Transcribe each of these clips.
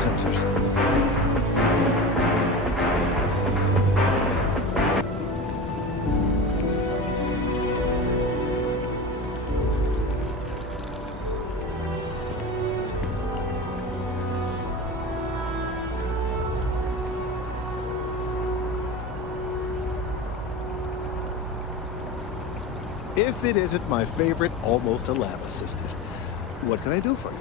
sensors. If it isn't my favorite almost a lab assistant, what can I do for you?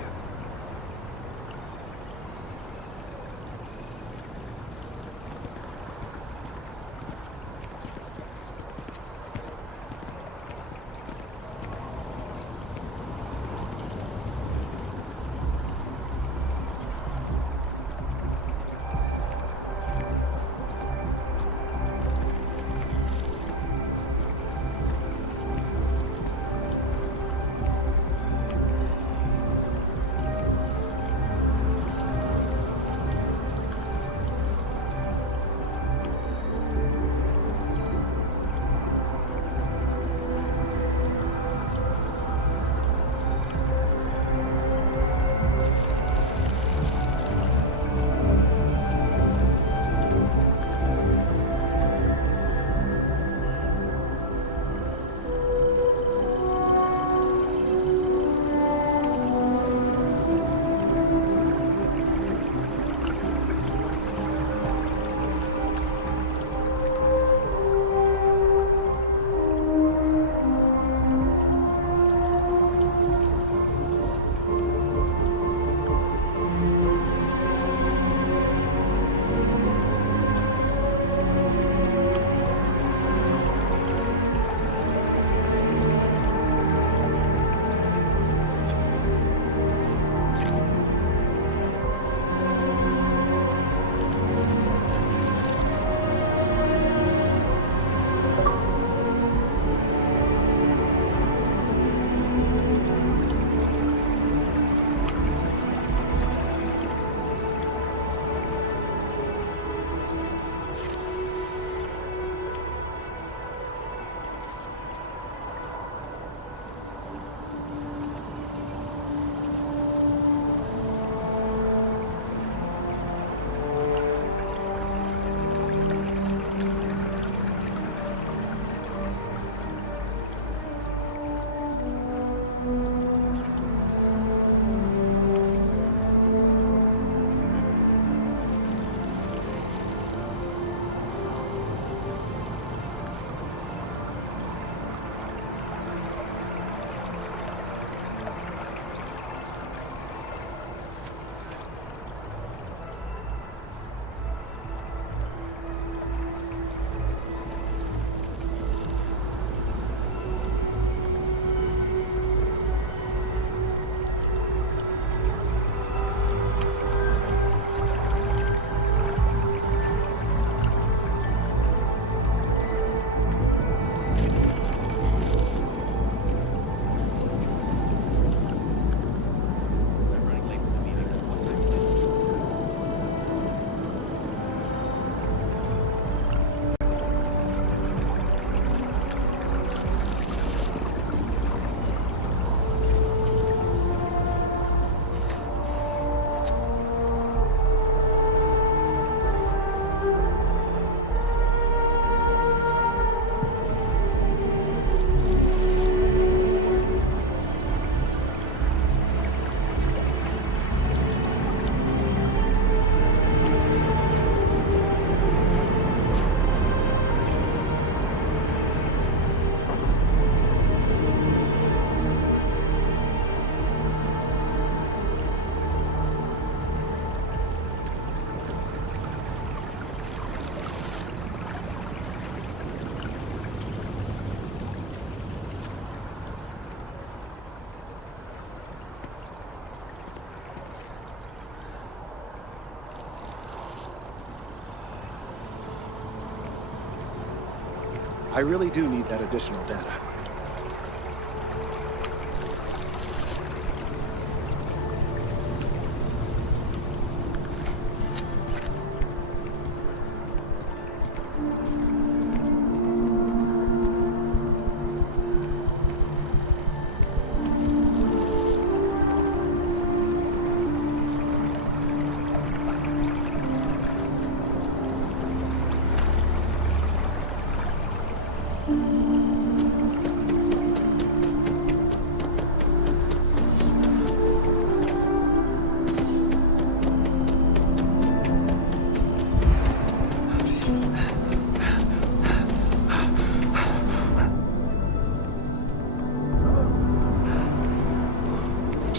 I really do need that additional data.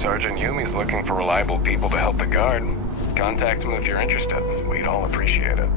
Sergeant Yumi's looking for reliable people to help the guard. Contact him if you're interested. We'd all appreciate it.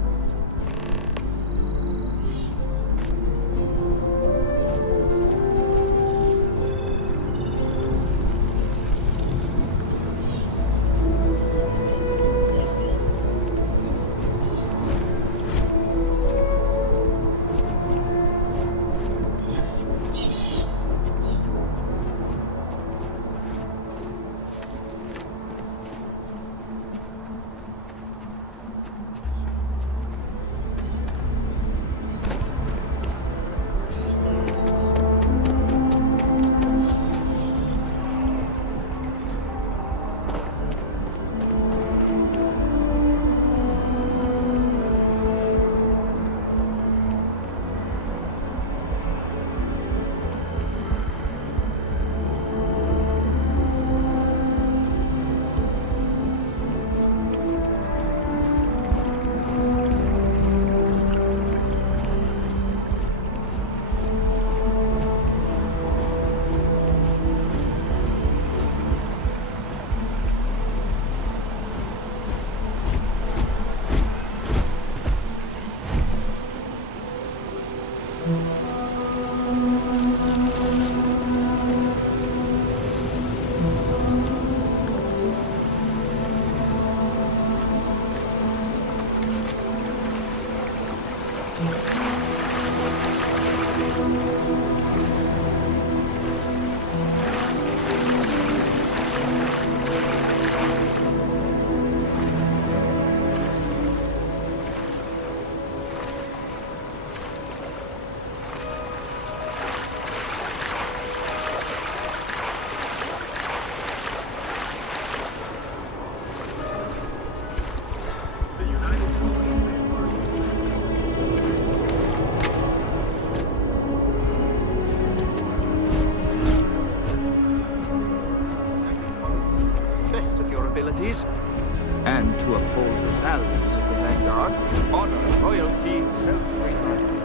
And to uphold the values of the Vanguard, honor, loyalty, self-reliance.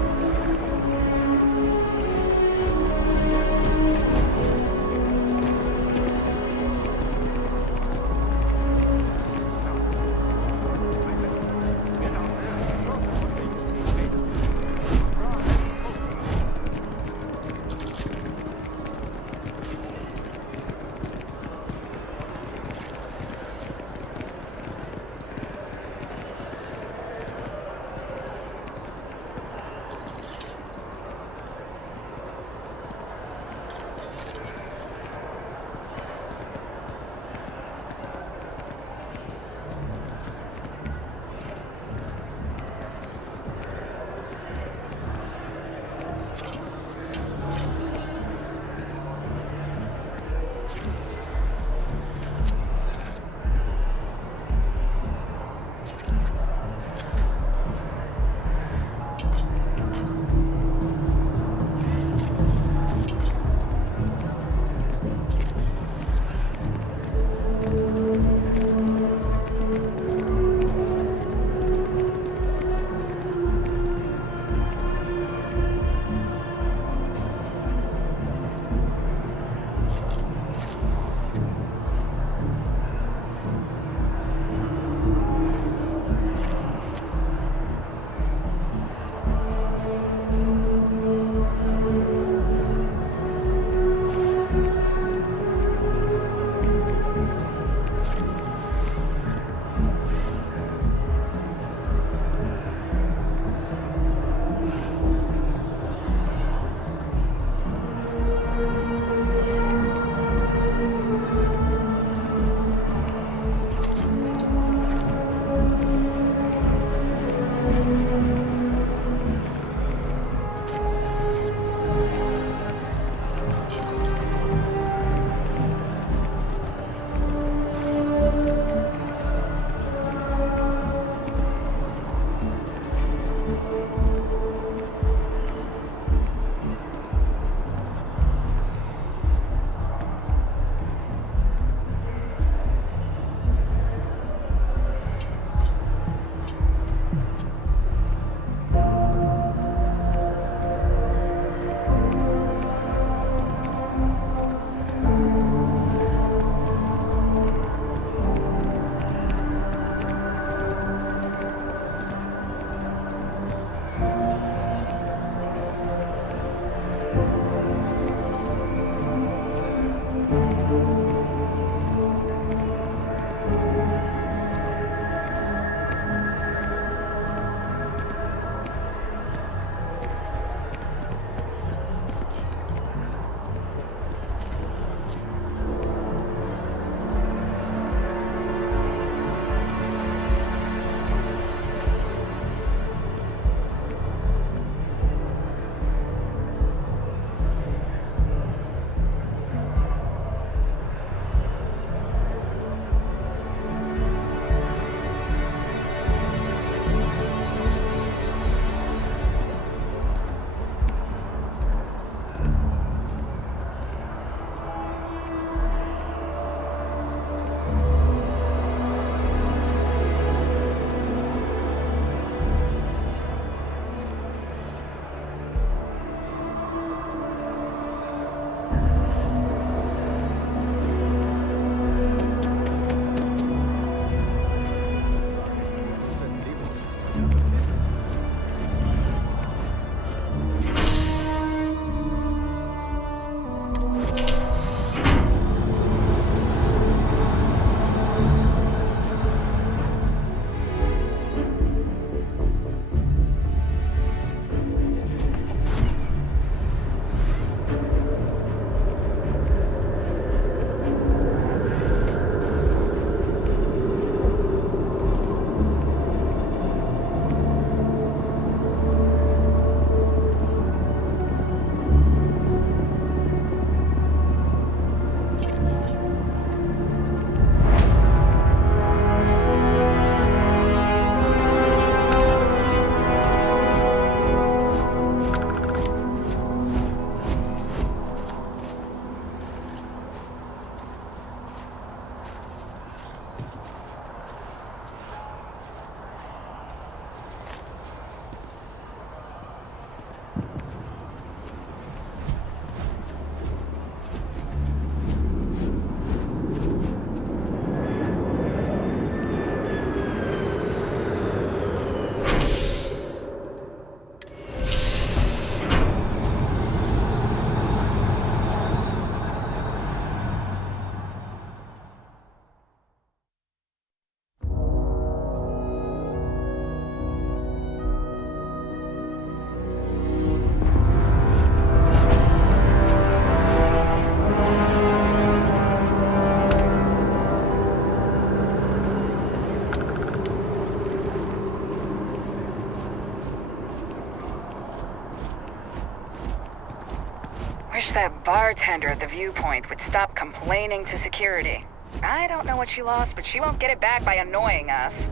that bartender at the viewpoint would stop complaining to security. I don't know what she lost, but she won't get it back by annoying us.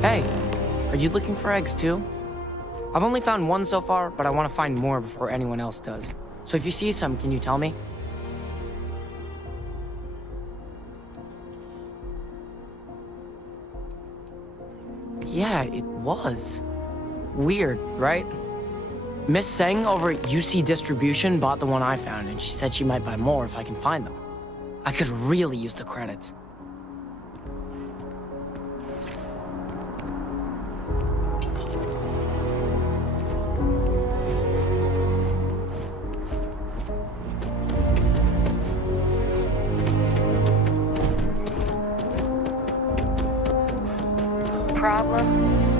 Hey, are you looking for eggs too? I've only found one so far, but I want to find more before anyone else does. So if you see some, can you tell me? Yeah, it was. Weird, right? Miss Seng over at UC Distribution bought the one I found, and she said she might buy more if I can find them. I could really use the credits. Problem?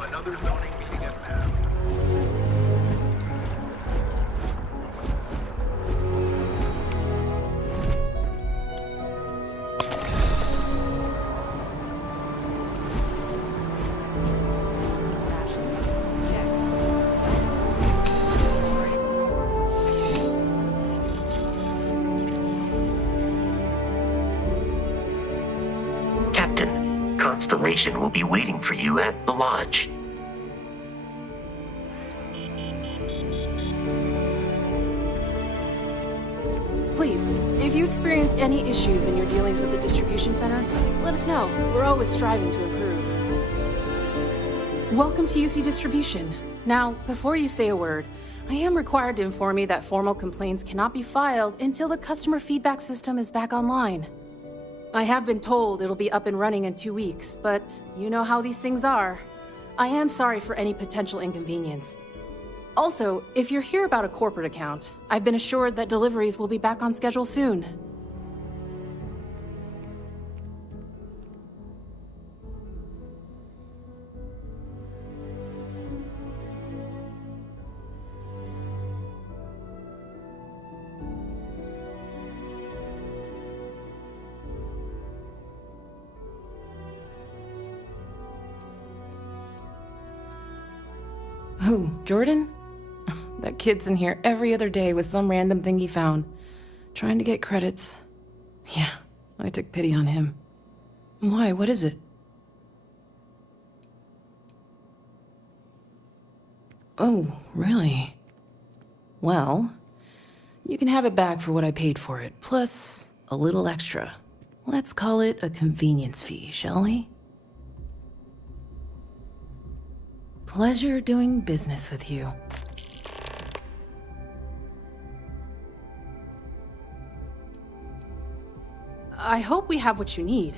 Another zoning meeting at Mass. Captain, Constellation will be waiting for you at the lodge. Please, if you experience any issues in your dealings with the distribution center, let us know. We're always striving to improve. Welcome to UC Distribution. Now, before you say a word, I am required to inform you that formal complaints cannot be filed until the customer feedback system is back online. I have been told it'll be up and running in 2 weeks, but you know how these things are. I am sorry for any potential inconvenience. Also, if you're here about a corporate account, I've been assured that deliveries will be back on schedule soon. Who, Jordan? That kid's in here every other day with some random thing he found, trying to get credits. Yeah, I took pity on him. Why, what is it? Oh, really? Well, you can have it back for what I paid for it, plus a little extra. Let's call it a convenience fee, shall we? Pleasure doing business with you. I hope we have what you need.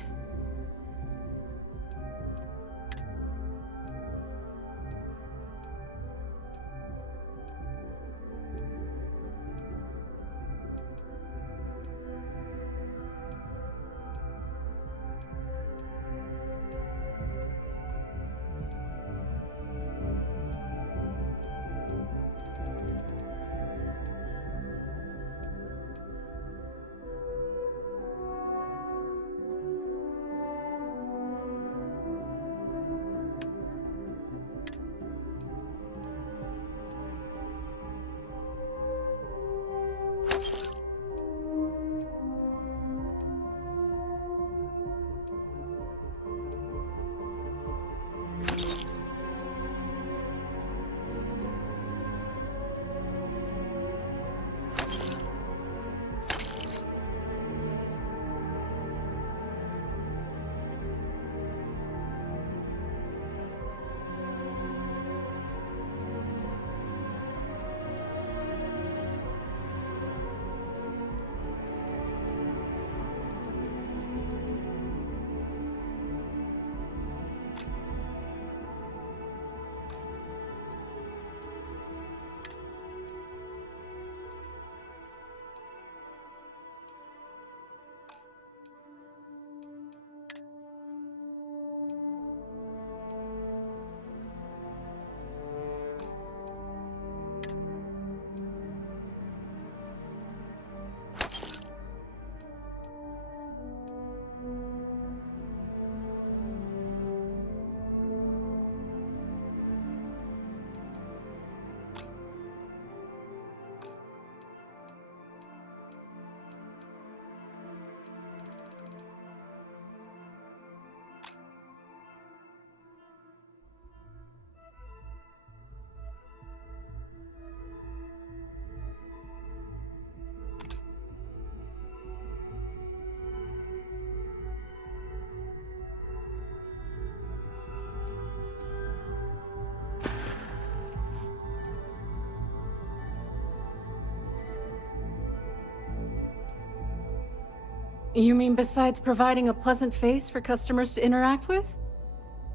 You mean besides providing a pleasant face for customers to interact with?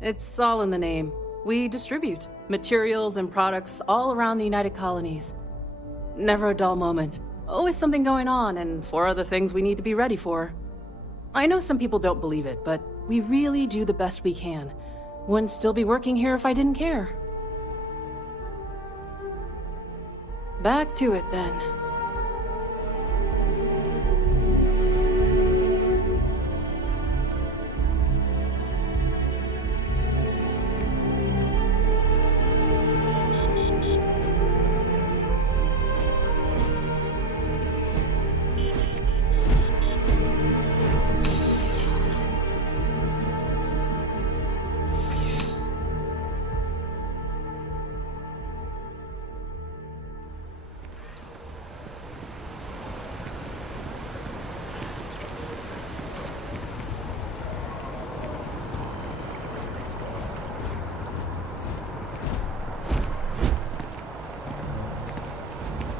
It's all in the name. We distribute materials and products all around the United Colonies. Never a dull moment. Always something going on, and 4 other things we need to be ready for. I know some people don't believe it, but we really do the best we can. Wouldn't still be working here if I didn't care. Back to it then.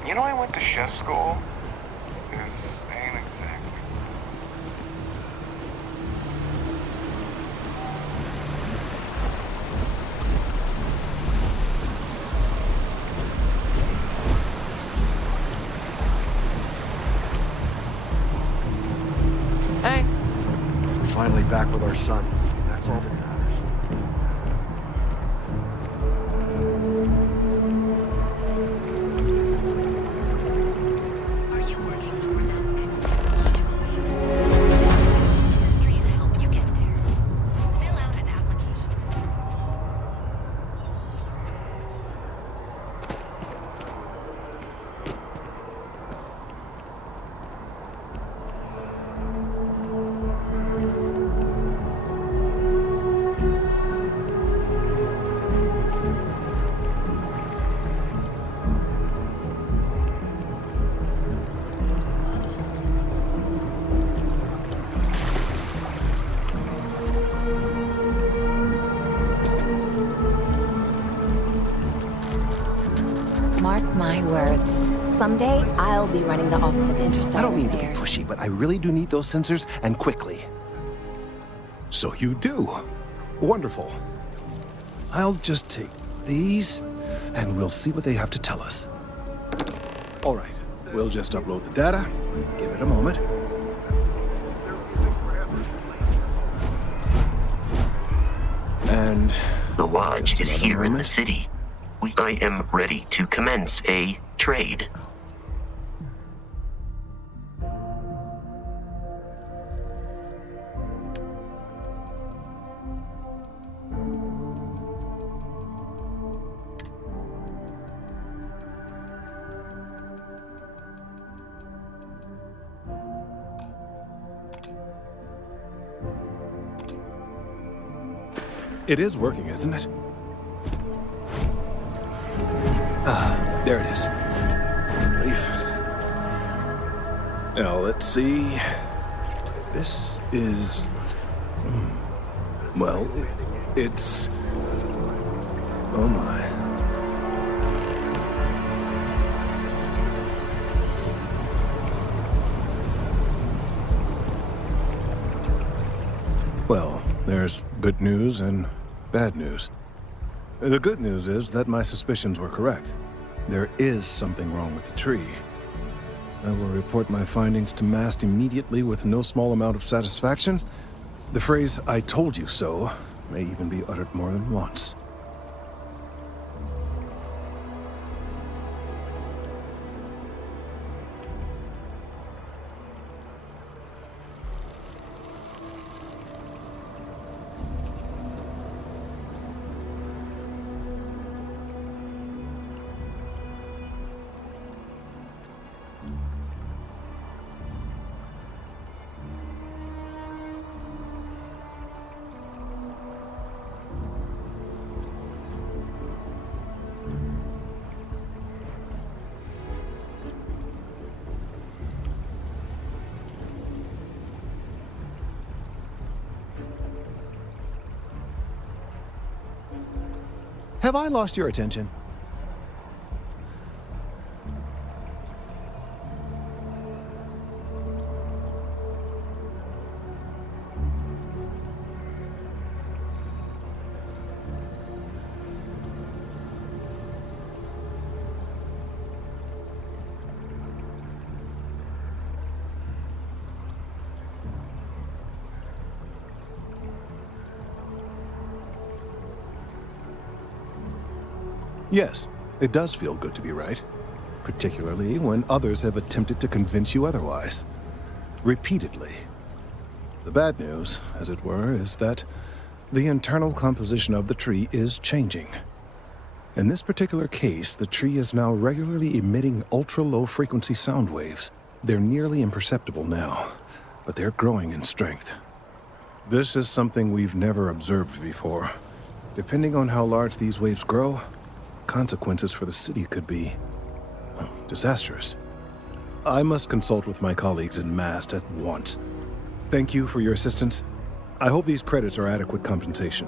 You know, I went to chef school. This ain't exactly. Hey, We're finally back with our son. That's all that matters. Are you working toward that next technological leap? Industries help you get there. Fill out an application. Mark my words. Someday, I'll be running the Office of Interstellar I don't mean to be Affairs. pushy, but I really do need those sensors, and quickly. So you do. Wonderful. I'll just take these, and we'll see what they have to tell us. All right, we'll just upload the data. Give it a moment. And The lodge Just is another here in the moment. city. I am ready to commence a trade. it is working, isn't it? There it is. Relief. Now, let's see. This is... Well, it's... Oh my. Well, there's good news and bad news. The good news is that my suspicions were correct. There is something wrong with the tree. I will report my findings to MAST immediately with no small amount of satisfaction. The phrase, "I told you so," may even be uttered more than once. Have I lost your attention? Yes, it does feel good to be right, particularly when others have attempted to convince you otherwise. Repeatedly. The bad news, as it were, is that the internal composition of the tree is changing. In this particular case, the tree is now regularly emitting ultra-low frequency sound waves. They're nearly imperceptible now, but they're growing in strength. This is something we've never observed before. Depending on how large these waves grow, consequences for the city could be disastrous. I must consult with my colleagues in MAST at once. Thank you for your assistance. I hope these credits are adequate compensation.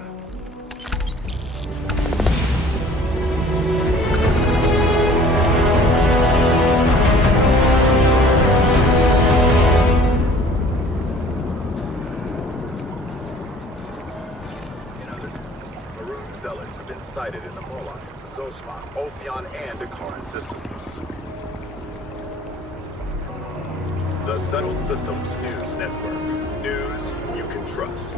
Maroon sellers have been sighted in the Moloch, Zosma, Ophion, and Akaran systems. The Settled Systems News Network. News you can trust.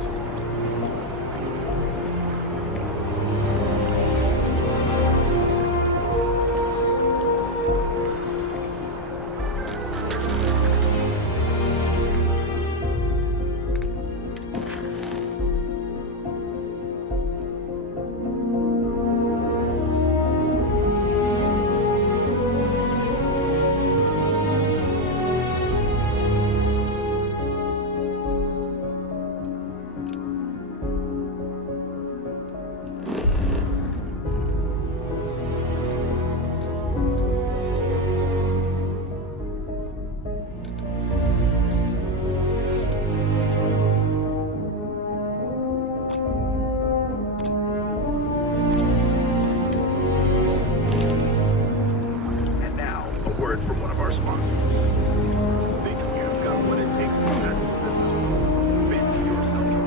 From one of our sponsors. Think you've got what it takes to tackle business. Fancy yourself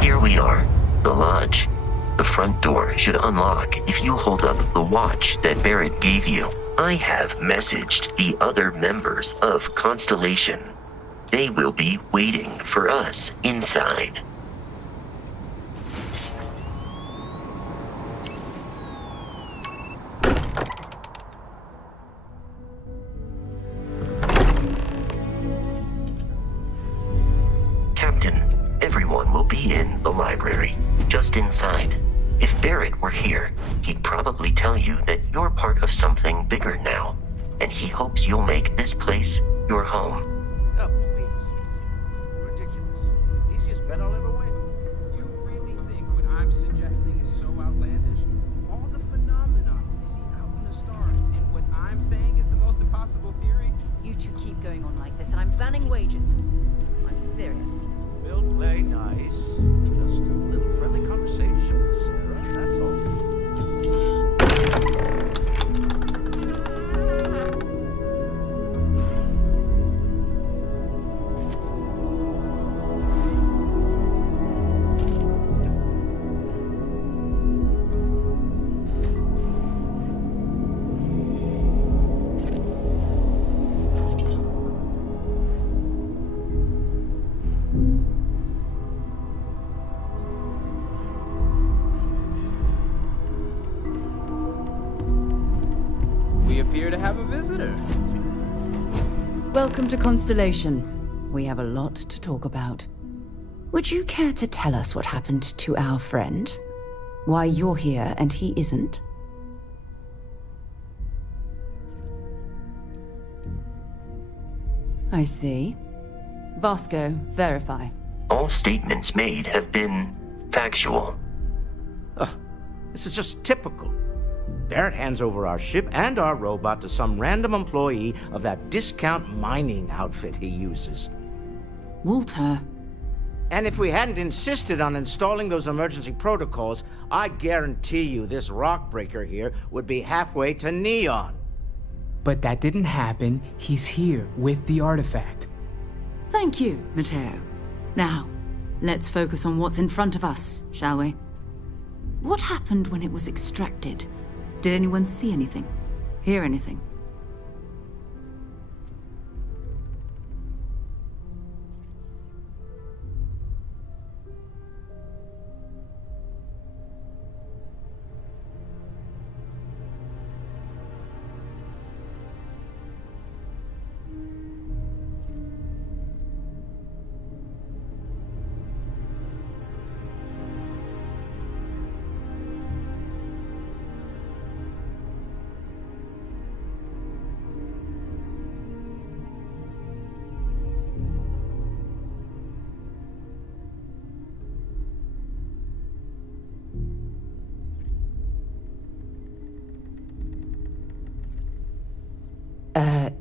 Here we are, the lodge. The front door should unlock if you hold up the watch that Barrett gave you. I have messaged the other members of Constellation. They will be waiting for us inside. Captain, everyone will be in the library, just inside. If Barrett were here, he'd probably tell you that you're part of something bigger now, and he hopes you'll make this place your home. Oh, please. Ridiculous. Easiest bet I'll ever win. You really think what I'm suggesting is so outlandish? All the phenomena we see out in the stars, and what I'm saying is the most impossible theory? You two keep going on like this, and I'm banning wages. I'm serious. We'll play nice. Just a little friendly conversation, Sarah, that's all. We appear to have a visitor. Welcome to Constellation. We have a lot to talk about. Would you care to tell us what happened to our friend? Why you're here and he isn't? I see. Vasco, verify. All statements made have been factual. This is just typical. Barrett hands over our ship and our robot to some random employee of that discount mining outfit he uses. Walter. And if we hadn't insisted on installing those emergency protocols, I guarantee you this rock breaker here would be halfway to Neon. But that didn't happen. He's here with the artifact. Thank you, Matteo. Now, let's focus on what's in front of us, shall we? What happened when it was extracted? Did anyone see anything? Hear anything?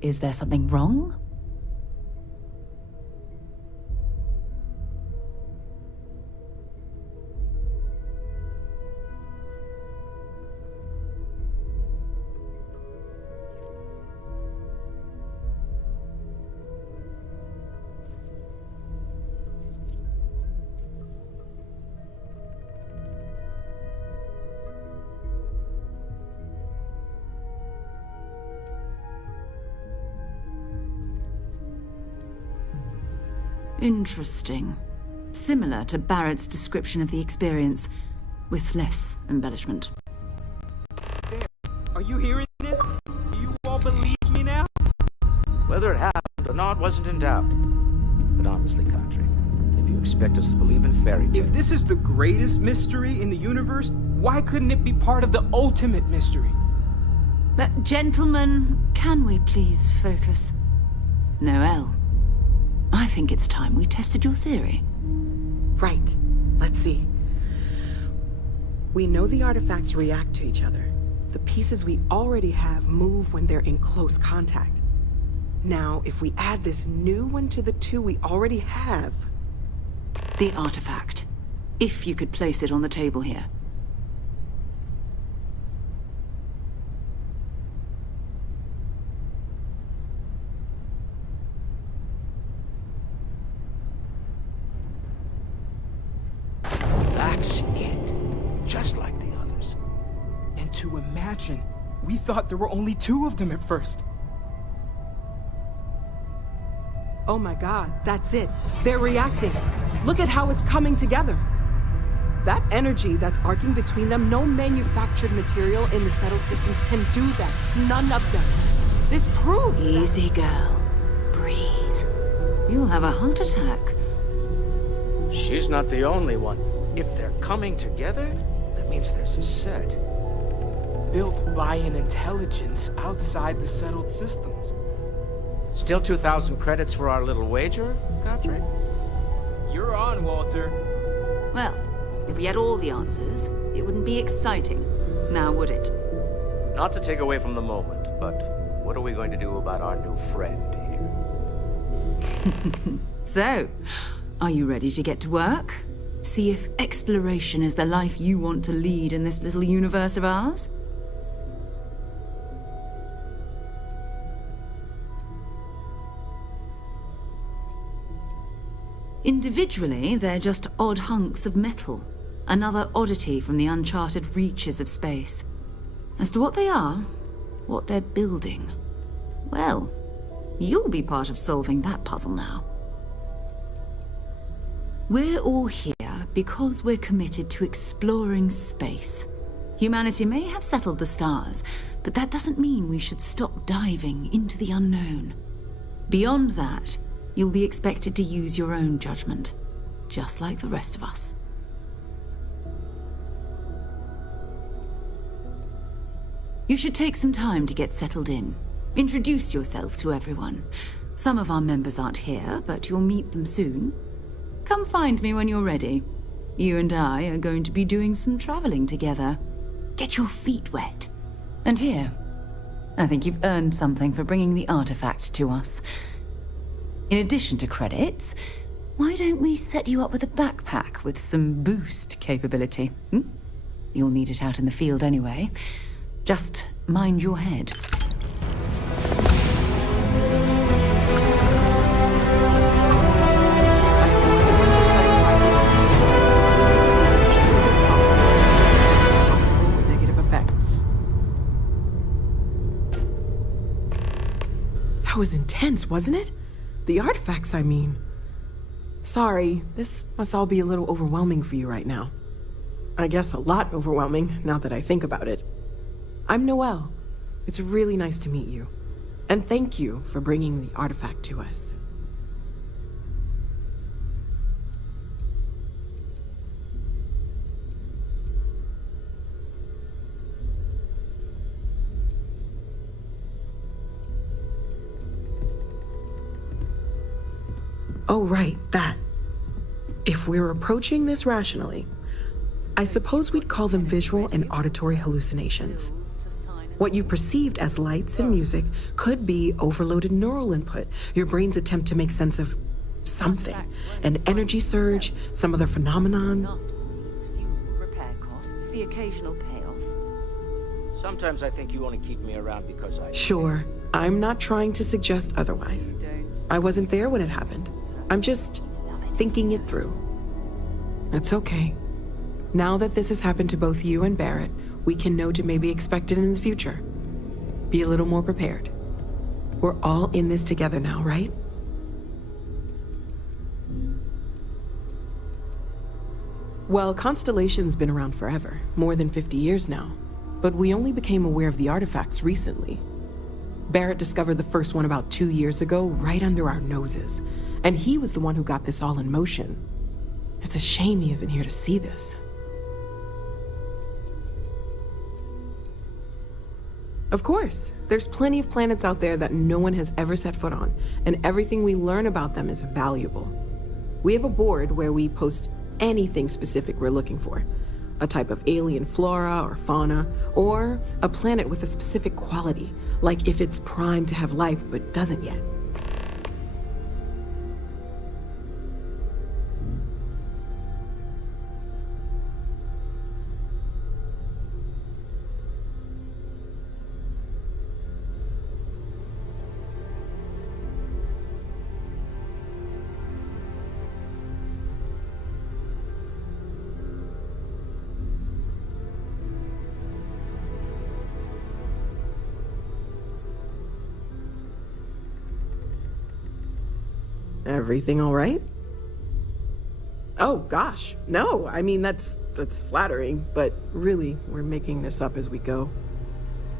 Is there something wrong? Interesting. Similar to Barrett's description of the experience, with less embellishment. There. Are you hearing this? Do you all believe me now? Whether it happened or not wasn't in doubt. But honestly, Country, if you expect us to believe in fairy tales... If this is the greatest mystery in the universe, why couldn't it be part of the ultimate mystery? But gentlemen, can we please focus? Noel, I think it's time we tested your theory. Right. Let's see. We know the artifacts react to each other. The pieces we already have move when they're in close contact. Now, if we add this new one to the two we already have... The artifact. If you could place it on the table here. That's it. Just like the others. And to imagine, we thought there were only 2 of them at first. Oh my god, that's it. They're reacting. Look at how it's coming together. That energy that's arcing between them, no manufactured material in the settled systems can do that. None of them. This proves Easy, girl. Breathe. You'll have a heart attack. She's not the only one. If they're coming together, that means there's a set. Built by an intelligence outside the settled systems. Still 2,000 credits for our little wager, Country? You're on, Walter. Well, if we had all the answers, it wouldn't be exciting. Now, would it? Not to take away from the moment, but what are we going to do about our new friend here? So, are you ready to get to work? See if exploration is the life you want to lead in this little universe of ours? Individually, they're just odd hunks of metal. Another oddity from the uncharted reaches of space. As to what they are, what they're building, well, you'll be part of solving that puzzle now. We're all here because we're committed to exploring space. Humanity may have settled the stars, but that doesn't mean we should stop diving into the unknown. Beyond that, you'll be expected to use your own judgment, just like the rest of us. You should take some time to get settled in. Introduce yourself to everyone. Some of our members aren't here, but you'll meet them soon. Come find me when you're ready. You and I are going to be doing some traveling together. Get your feet wet. And here, I think you've earned something for bringing the artifact to us. In addition to credits, why don't we set you up with a backpack with some boost capability? You'll need it out in the field anyway. Just mind your head. Possible negative effects. That was intense, wasn't it? The artifacts, I mean. Sorry, this must all be a little overwhelming for you right now. I guess a lot overwhelming, now that I think about it. I'm Noelle. It's really nice to meet you. And thank you for bringing the artifact to us. Oh, right, that. If we're approaching this rationally, I suppose we'd call them visual and auditory hallucinations. What you perceived as lights and music could be overloaded neural input, your brain's attempt to make sense of something. An energy surge, some other phenomenon. Repair costs, the occasional payoff. Sometimes I think you only keep me around because I... Sure, I'm not trying to suggest otherwise. I wasn't there when it happened. I'm just thinking it through. It's okay. Now that this has happened to both you and Barrett, we can know to maybe expect it in the future. Be a little more prepared. We're all in this together now, right? Well, Constellation's been around forever, more than 50 years now. But we only became aware of the artifacts recently. Barrett discovered the first one about 2 years ago, right under our noses. And he was the one who got this all in motion. It's a shame he isn't here to see this. Of course, there's plenty of planets out there that no one has ever set foot on, and everything we learn about them is valuable. We have a board where we post anything specific we're looking for. A type of alien flora or fauna, or a planet with a specific quality, like if it's primed to have life but doesn't yet. Everything all right? Oh, gosh, no. I mean, that's flattering, but really, we're making this up as we go.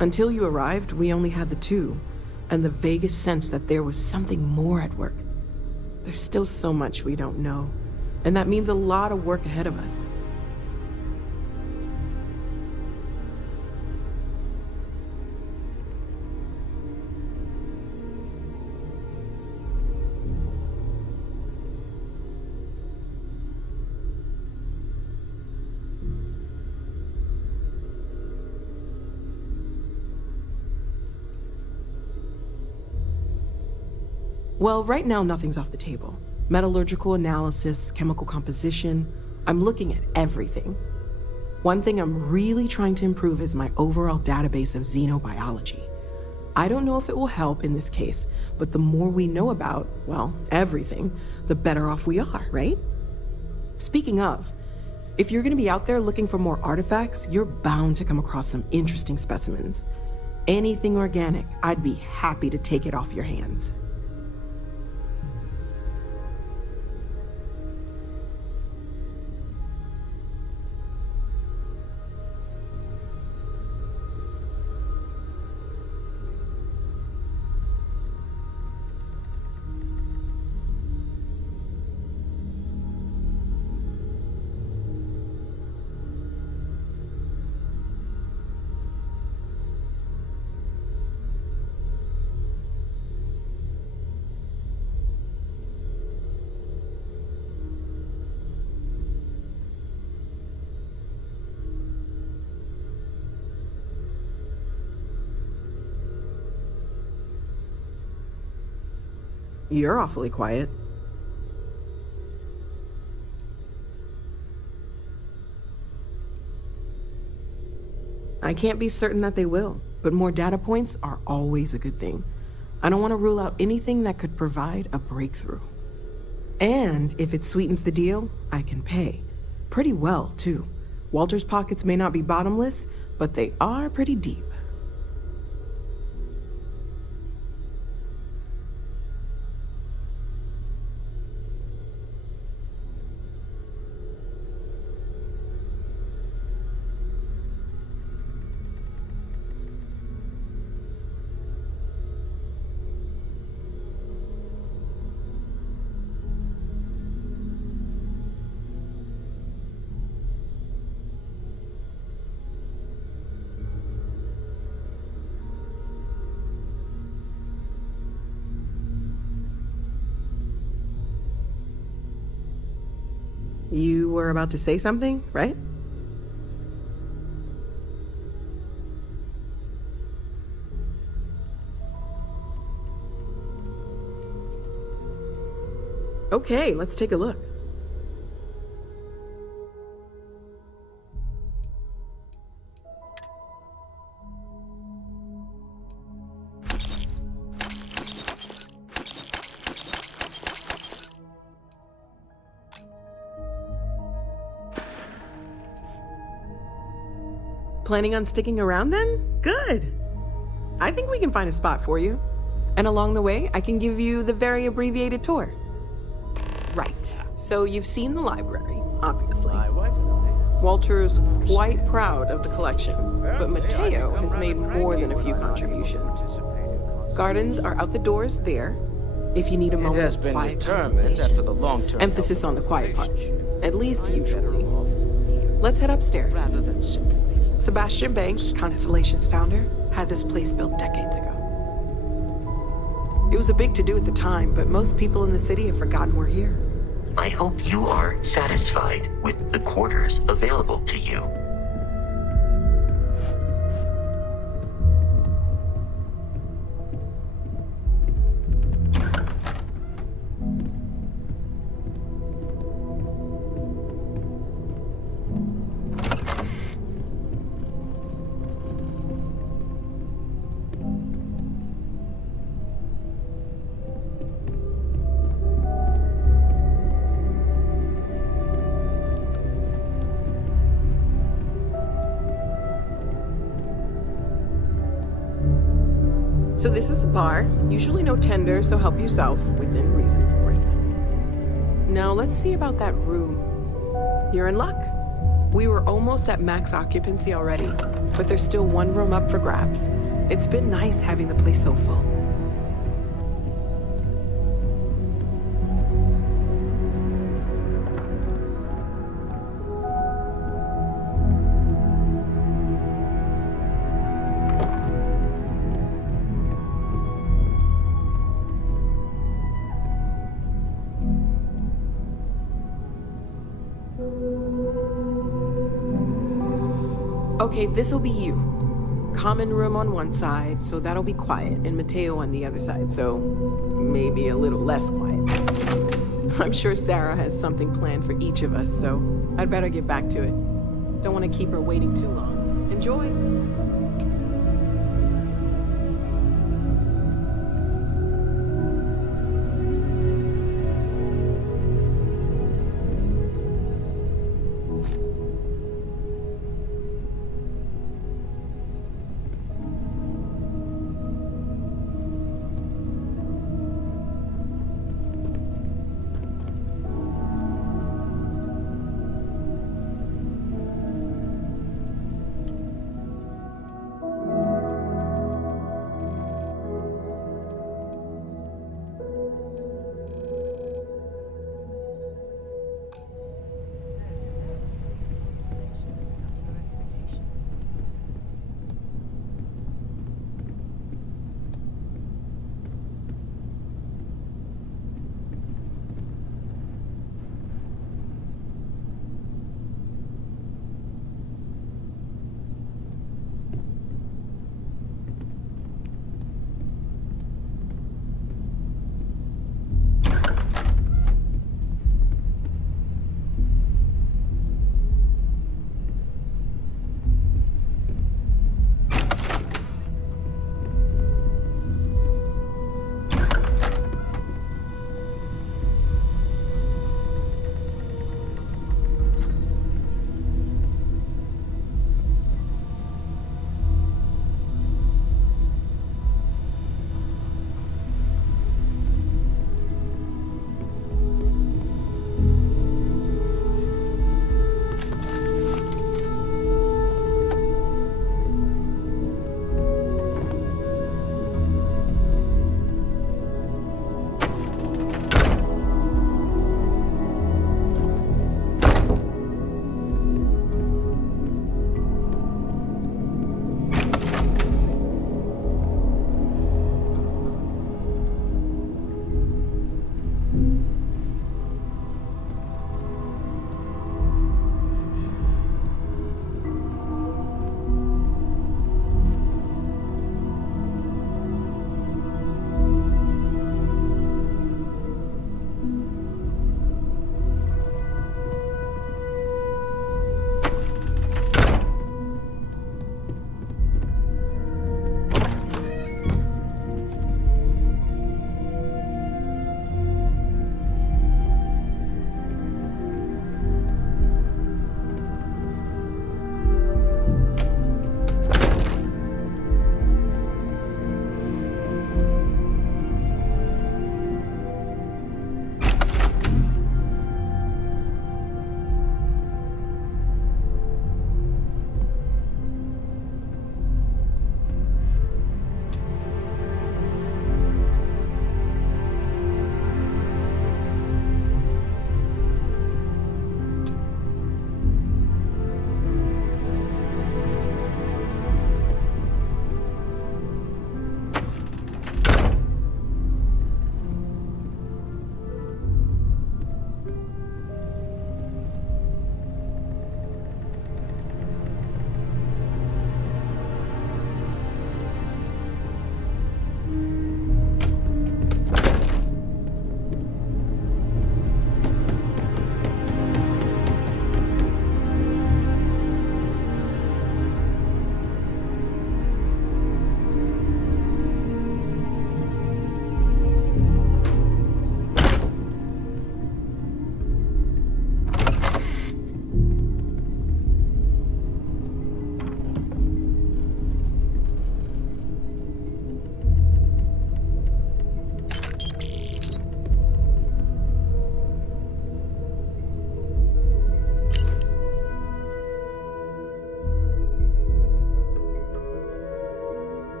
Until you arrived, we only had the two, and the vaguest sense that there was something more at work. There's still so much we don't know, and that means a lot of work ahead of us. Well, right now, nothing's off the table. Metallurgical analysis, chemical composition, I'm looking at everything. One thing I'm really trying to improve is my overall database of xenobiology. I don't know if it will help in this case, but the more we know about, well, everything, the better off we are, right? Speaking of, if you're gonna be out there looking for more artifacts, you're bound to come across some interesting specimens. Anything organic, I'd be happy to take it off your hands. You're awfully quiet. I can't be certain that they will, but more data points are always a good thing. I don't want to rule out anything that could provide a breakthrough. And if it sweetens the deal, I can pay. Pretty well, too. Walter's pockets may not be bottomless, but they are pretty deep. You were about to say something, right? Okay, let's take a look. Planning on sticking around then? Good. I think we can find a spot for you. And along the way, I can give you the very abbreviated tour. Right. So you've seen the library, obviously. Walter's quite proud of the collection, but Mateo has made more than a few contributions. Gardens are out the doors there, if you need a moment of quiet contemplation. For the long term, emphasis on the quiet part, at least usually. Let's head upstairs. Sebastian Banks, Constellation's founder, had this place built decades ago. It was a big to-do at the time, but most people in the city have forgotten we're here. I hope you are satisfied with the quarters available to you. So this is the bar. Usually no tender, so help yourself, within reason, of course. Now let's see about that room. You're in luck. We were almost at max occupancy already, but there's still one room up for grabs. It's been nice having the place so full. Okay, this'll be you. Common room on one side, so that'll be quiet, and Mateo on the other side, so maybe a little less quiet. I'm sure Sarah has something planned for each of us, so I'd better get back to it. Don't want to keep her waiting too long. Enjoy!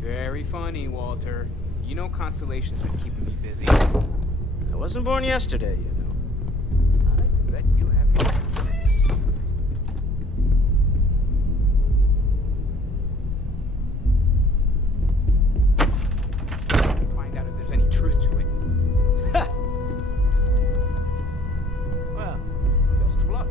Very funny, Walter. You know Constellation's been keeping me busy. I wasn't born yesterday, you know. I bet you have. Find out if there's any truth to it. Well, best of luck.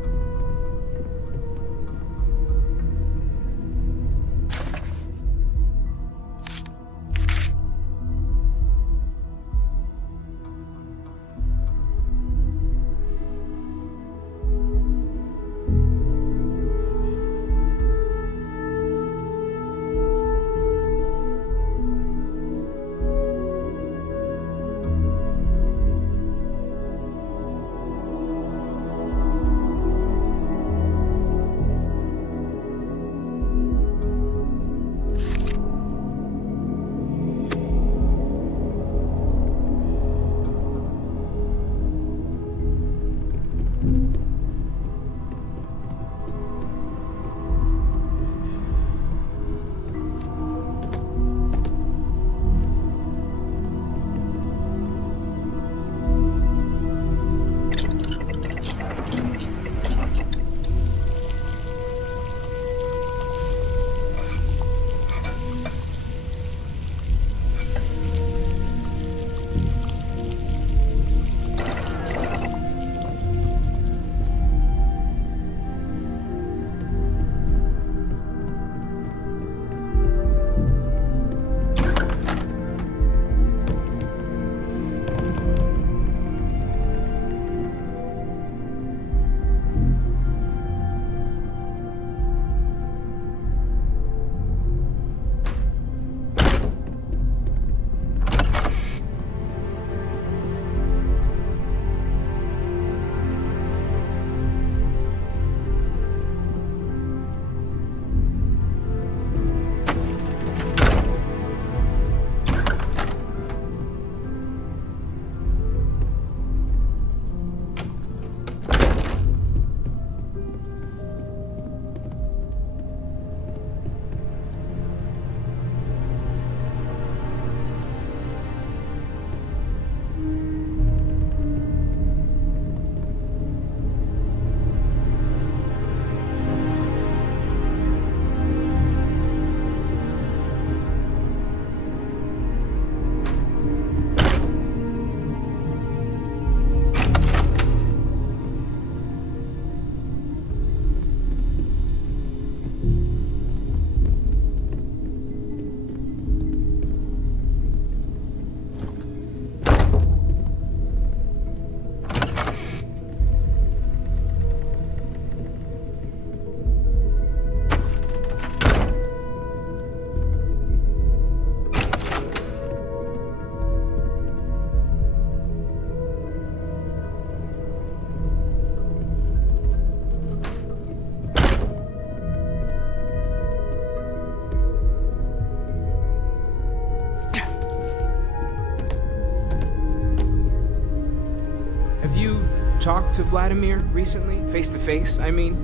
talked to Vladimir recently? Face to face, I mean?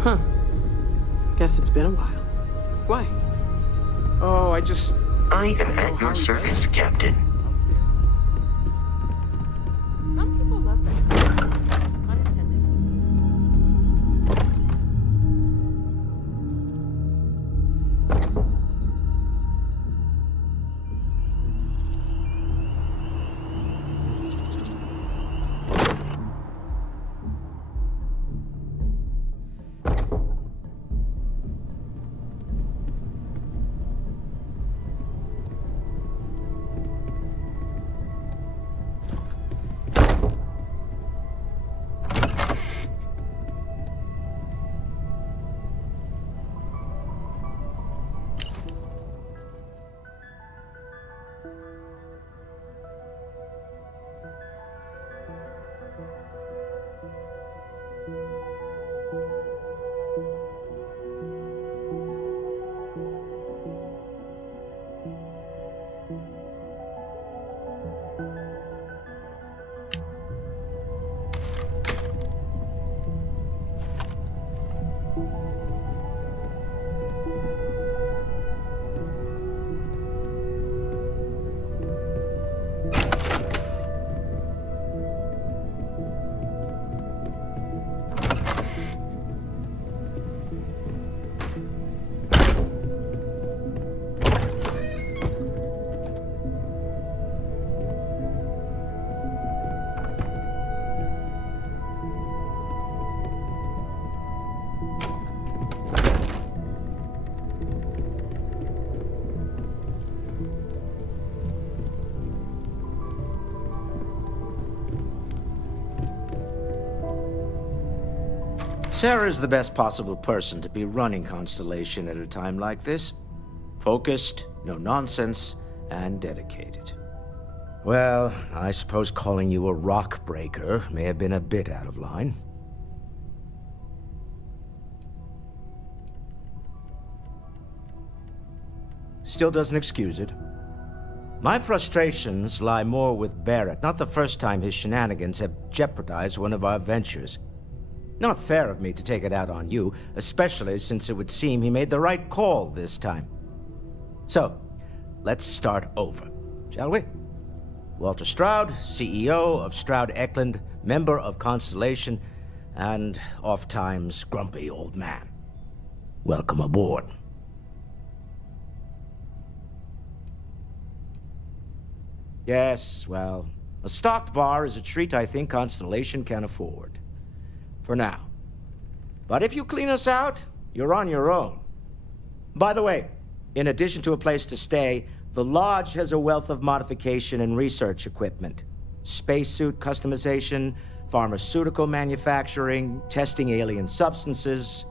Huh. Guess it's been a while. Why? Oh, I just... I am at your service, Captain. Some people love that. Unintended. Sarah's the best possible person to be running Constellation at a time like this. Focused, no nonsense, and dedicated. Well, I suppose calling you a rock breaker may have been a bit out of line. Still doesn't excuse it. My frustrations lie more with Barrett. Not the first time his shenanigans have jeopardized one of our ventures. Not fair of me to take it out on you, especially since it would seem he made the right call this time. So, let's start over, shall we? Walter Stroud, CEO of Stroud Eklund, member of Constellation, and oft-times grumpy old man. Welcome aboard. Yes, well, a stocked bar is a treat I think Constellation can afford. For now. But if you clean us out, you're on your own. By the way, in addition to a place to stay, the Lodge has a wealth of modification and research equipment. Spacesuit customization, pharmaceutical manufacturing, testing alien substances,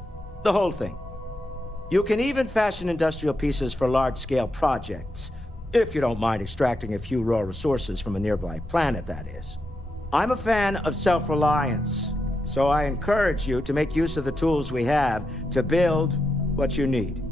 the whole thing. You can even fashion industrial pieces for large-scale projects, if you don't mind extracting a few raw resources from a nearby planet, that is. I'm a fan of self-reliance. So I encourage you to make use of the tools we have to build what you need.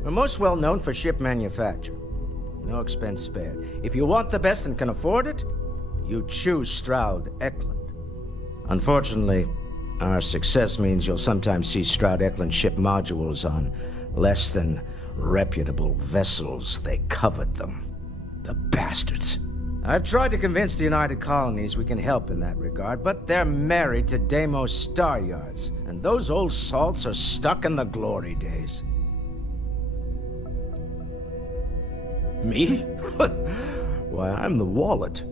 We're most well known for ship manufacture. No expense spared. If you want the best and can afford it, you choose Stroud Eklund. Unfortunately, our success means you'll sometimes see Stroud Eklund ship modules on less than reputable vessels. They covet them. The bastards. I've tried to convince the United Colonies we can help in that regard, but they're married to Deimos Star Yards, and those old salts are stuck in the glory days. Me? Why, I'm the wallet.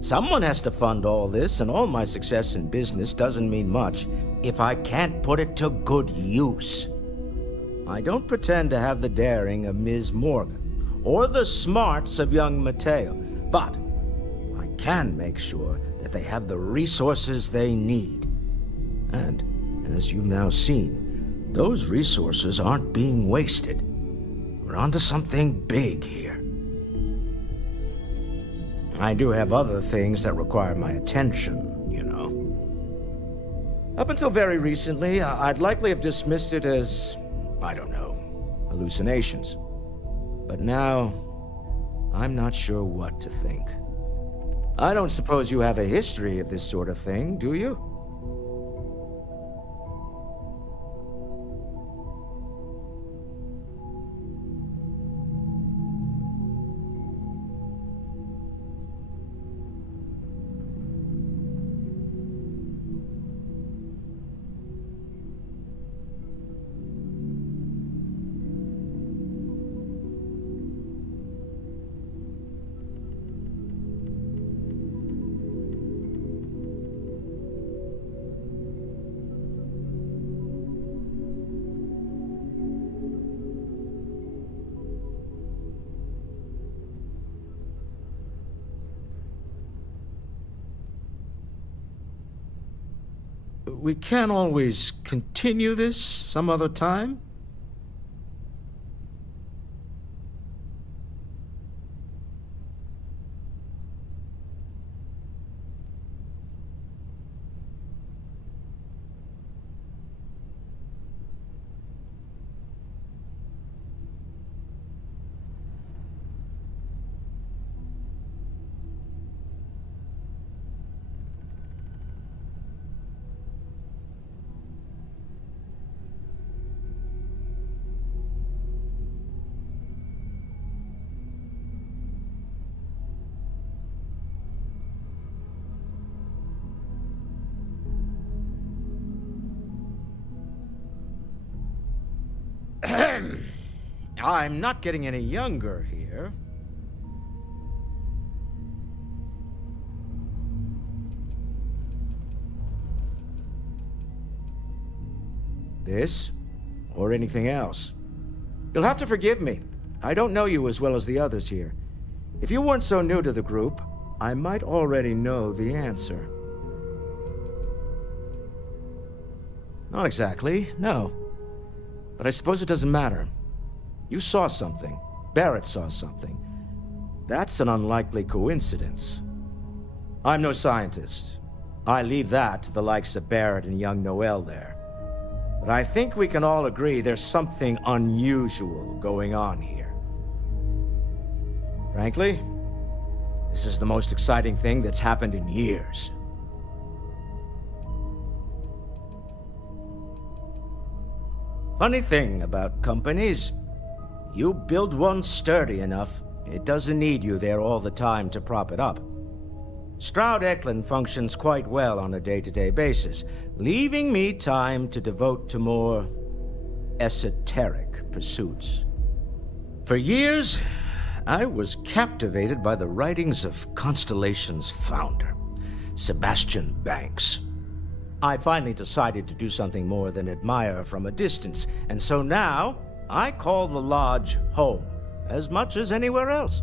Someone has to fund all this, and all my success in business doesn't mean much if I can't put it to good use. I don't pretend to have the daring of Ms. Morgan, or the smarts of young Mateo, but I can make sure that they have the resources they need. And, as you've now seen, those resources aren't being wasted. We're onto something big here. I do have other things that require my attention, you know. Up until very recently, I'd likely have dismissed it as, I don't know, hallucinations. But now, I'm not sure what to think. I don't suppose you have a history of this sort of thing, do you? We can't always continue this some other time? I'm not getting any younger here. This, or anything else. You'll have to forgive me. I don't know you as well as the others here. If you weren't so new to the group, I might already know the answer. Not exactly, no. But I suppose it doesn't matter. You saw something. Barrett saw something. That's an unlikely coincidence. I'm no scientist. I leave that to the likes of Barrett and young Noel there. But I think we can all agree there's something unusual going on here. Frankly, this is the most exciting thing that's happened in years. Funny thing about companies, you build one sturdy enough, it doesn't need you there all the time to prop it up. Stroud Eklund functions quite well on a day-to-day basis, leaving me time to devote to more esoteric pursuits. For years, I was captivated by the writings of Constellation's founder, Sebastian Banks. I finally decided to do something more than admire from a distance, and so now I call the Lodge home, as much as anywhere else.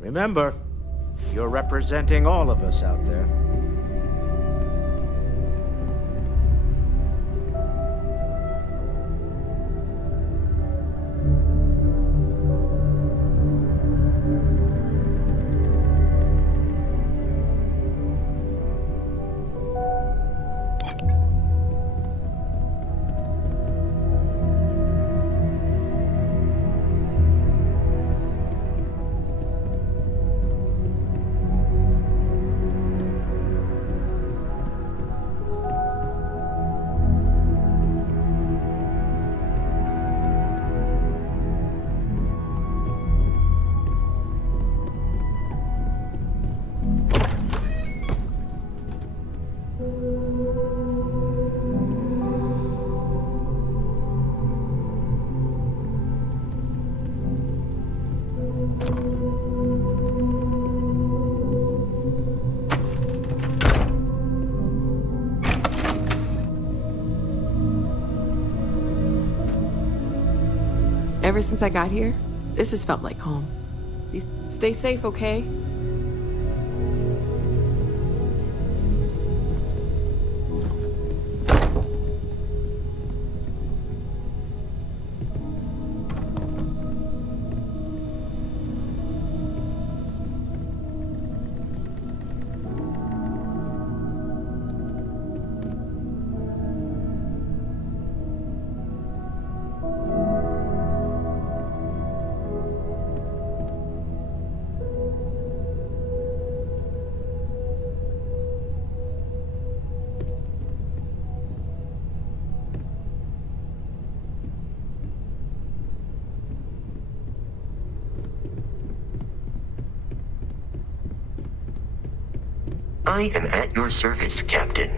Remember, you're representing all of us out there. Ever since I got here, this has felt like home. Please stay safe, okay? I am at your service, Captain.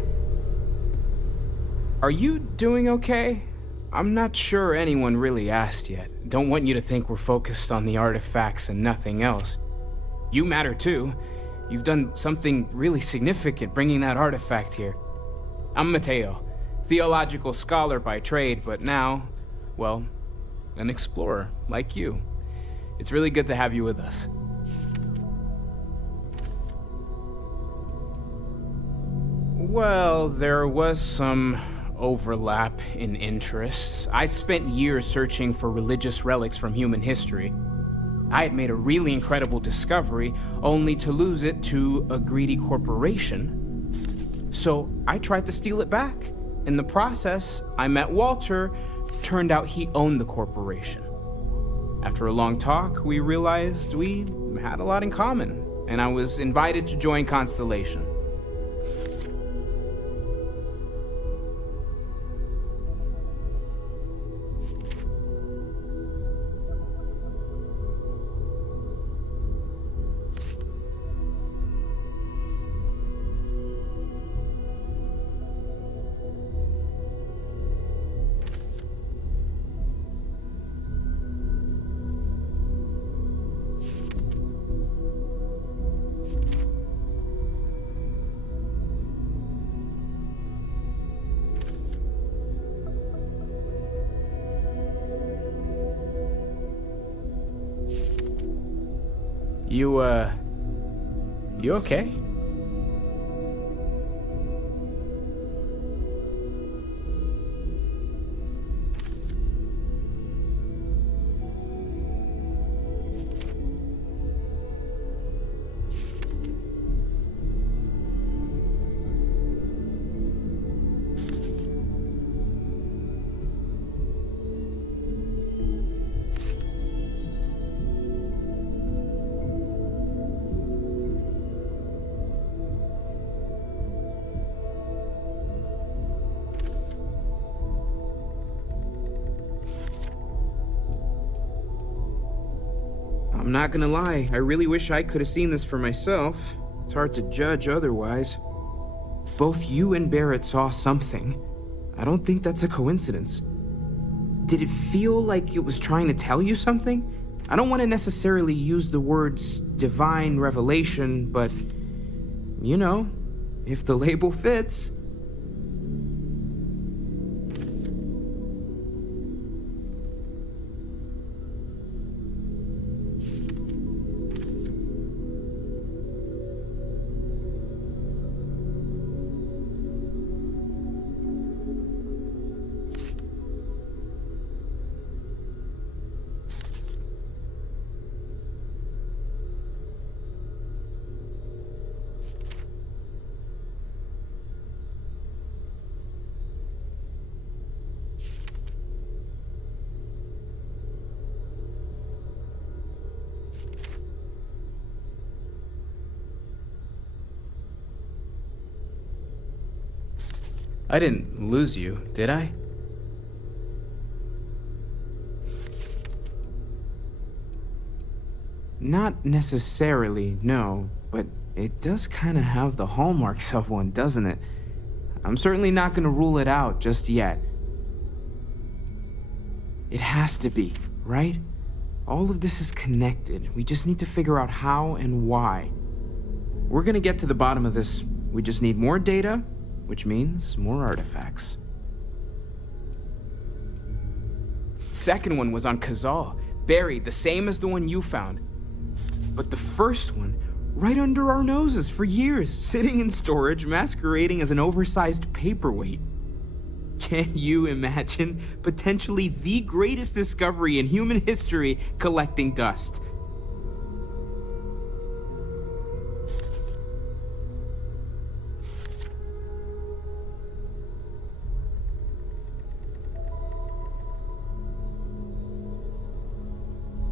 Are you doing okay? I'm not sure anyone really asked yet. Don't want you to think we're focused on the artifacts and nothing else. You matter too. You've done something really significant bringing that artifact here. I'm Mateo, theological scholar by trade, but now, well, an explorer like you. It's really good to have you with us. Well, there was some overlap in interests. I'd spent years searching for religious relics from human history. I had made a really incredible discovery, only to lose it to a greedy corporation. So I tried to steal it back. In the process, I met Walter. Turned out he owned the corporation. After a long talk, we realized we had a lot in common, and I was invited to join Constellation. You okay? I'm not gonna lie, I really wish I could have seen this for myself. It's hard to judge otherwise. Both you and Barrett saw something. I don't think that's a coincidence. Did it feel like it was trying to tell you something? I don't want to necessarily use the words divine revelation, but, you know, if the label fits. I didn't lose you, did I? Not necessarily, no, but it does kind of have the hallmarks of one, doesn't it? I'm certainly not gonna rule it out just yet. It has to be, right? All of this is connected. We just need to figure out how and why. We're gonna get to the bottom of this. We just need more data, which means more artifacts. second one was on Kazal, buried the same as the one you found. But the first one, right under our noses for years, sitting in storage, masquerading as an oversized paperweight. Can you imagine potentially the greatest discovery in human history collecting dust?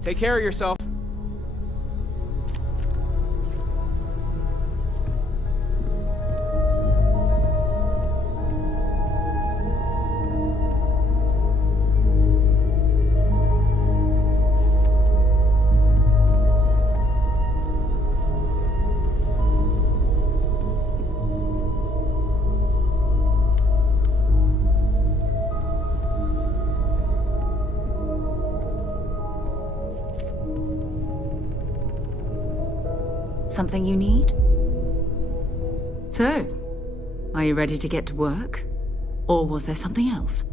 Take care of yourself. Something you need? So, are you ready to get to work? Or was there something else?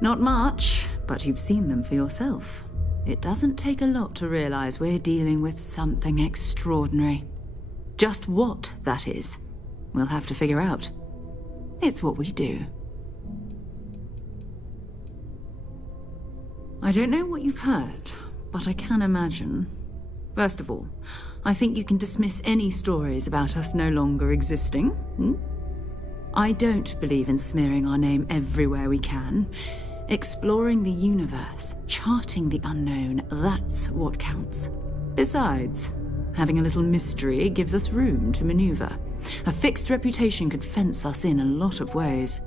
Not much, but you've seen them for yourself. It doesn't take a lot to realize we're dealing with something extraordinary. Just what that is, we'll have to figure out. It's what we do. I don't know what you've heard, but I can imagine. First of all, I think you can dismiss any stories about us no longer existing. I don't believe in smearing our name everywhere we can. Exploring the universe, charting the unknown, that's what counts. Besides, having a little mystery gives us room to maneuver. A fixed reputation could fence us in a lot of ways.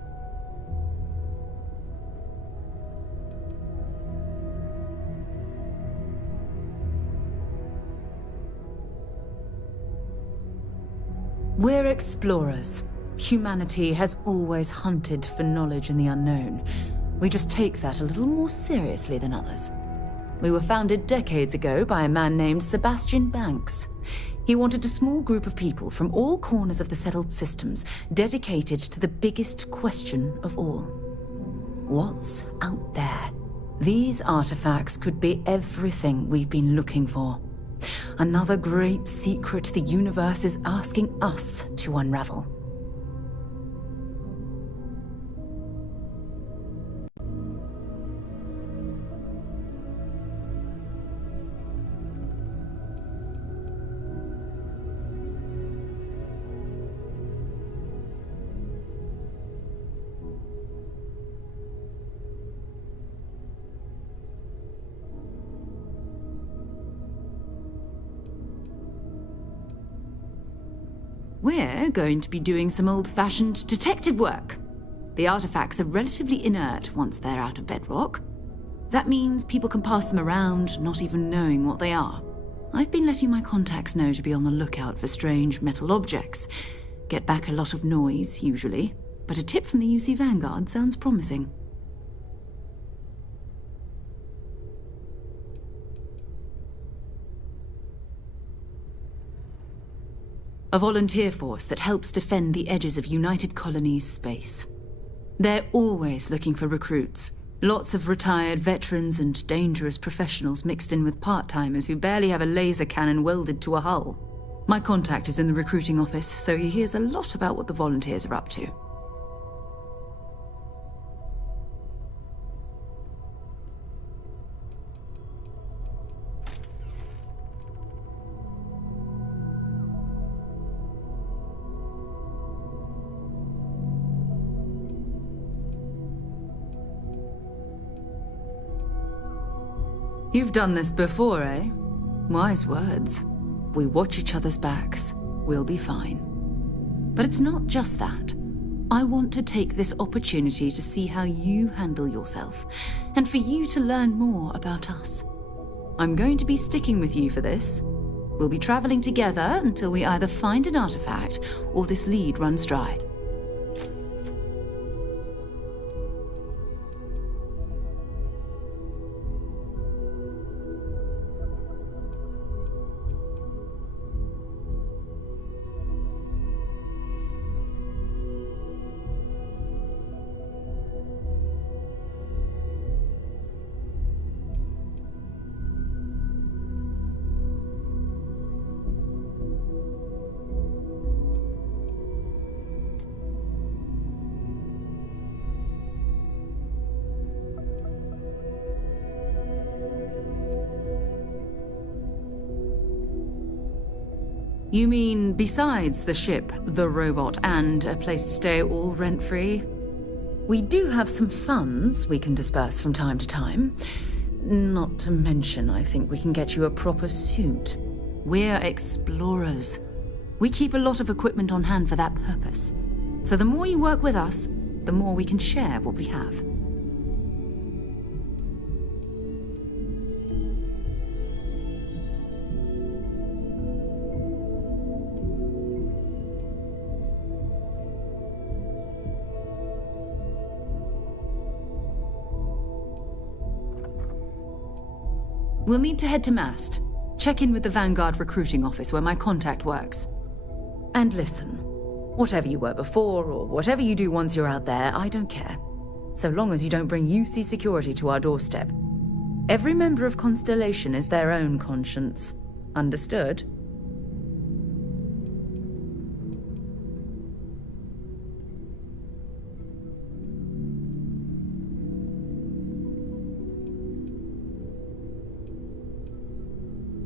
We're explorers. Humanity has always hunted for knowledge in the unknown. We just take that a little more seriously than others. We were founded decades ago by a man named Sebastian Banks. He wanted a small group of people from all corners of the settled systems dedicated to the biggest question of all. What's out there? These artifacts could be everything we've been looking for. Another great secret the universe is asking us to unravel. We're going to be doing some old-fashioned detective work. The artifacts are relatively inert once they're out of bedrock. That means people can pass them around, not even knowing what they are. I've been letting my contacts know to be on the lookout for strange metal objects. Get back a lot of noise, usually, but a tip from the UC Vanguard sounds promising. A volunteer force that helps defend the edges of United Colonies space. They're always looking for recruits. Lots of retired veterans and dangerous professionals mixed in with part-timers who barely have a laser cannon welded to a hull. My contact is in the recruiting office, so he hears a lot about what the volunteers are up to. You've done this before, eh? Wise words. We watch each other's backs, we'll be fine. But it's not just that. I want to take this opportunity to see how you handle yourself, and for you to learn more about us. I'm going to be sticking with you for this. We'll be traveling together until we either find an artifact or this lead runs dry. You mean besides the ship, the robot, and a place to stay all rent-free? We do have some funds we can disperse from time to time. Not to mention, I think we can get you a proper suit. We're explorers. We keep a lot of equipment on hand for that purpose. So the more you work with us, the more we can share what we have. We'll need to head to Mast. Check in with the Vanguard recruiting office where my contact works. And listen, whatever you were before or whatever you do once you're out there, I don't care. So long as you don't bring UC security to our doorstep. Every member of Constellation is their own conscience. Understood?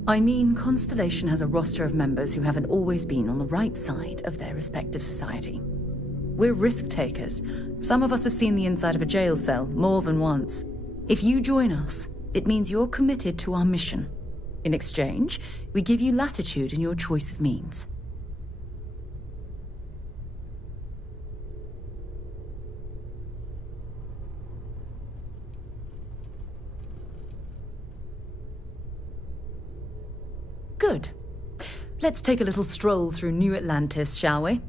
I mean, Constellation has a roster of members who haven't always been on the right side of their respective society. We're risk takers. Some of us have seen the inside of a jail cell more than once. If you join us, it means you're committed to our mission. In exchange, we give you latitude in your choice of means. Good. Let's take a little stroll through New Atlantis, shall we?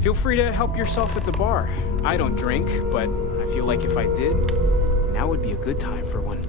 Feel free to help yourself at the bar. I don't drink, but I feel like if I did, now would be a good time for one.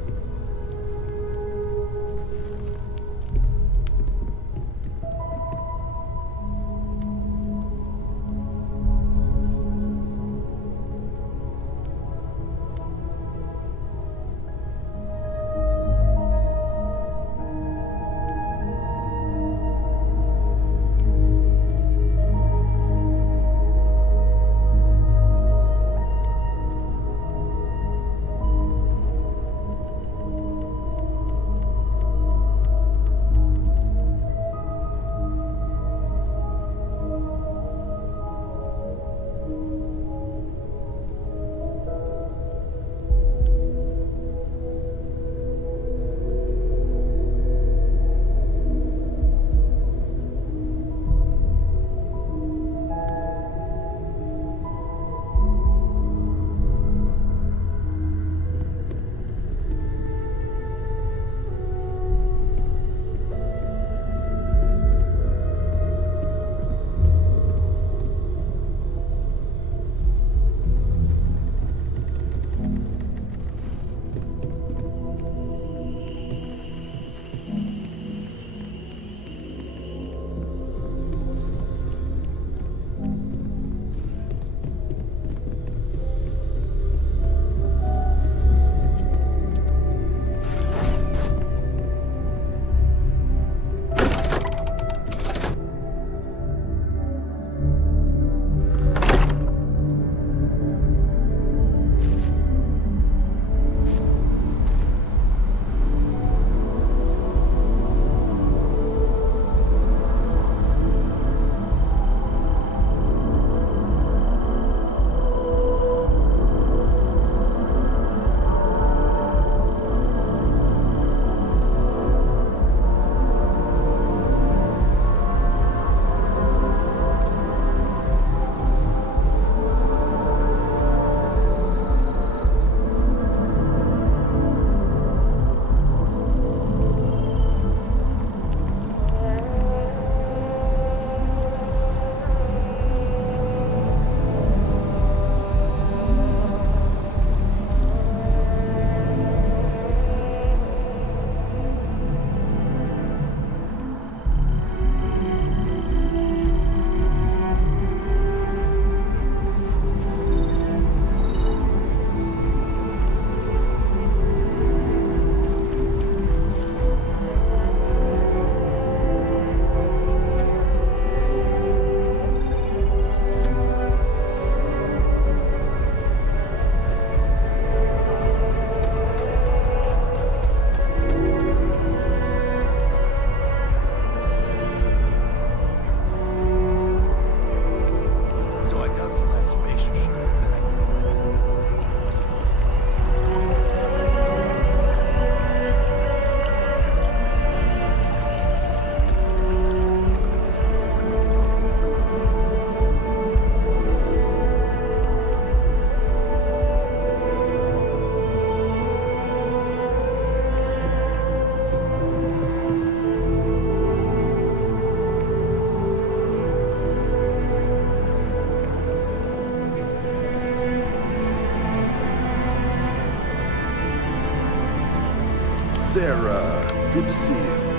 Sarah, good to see you.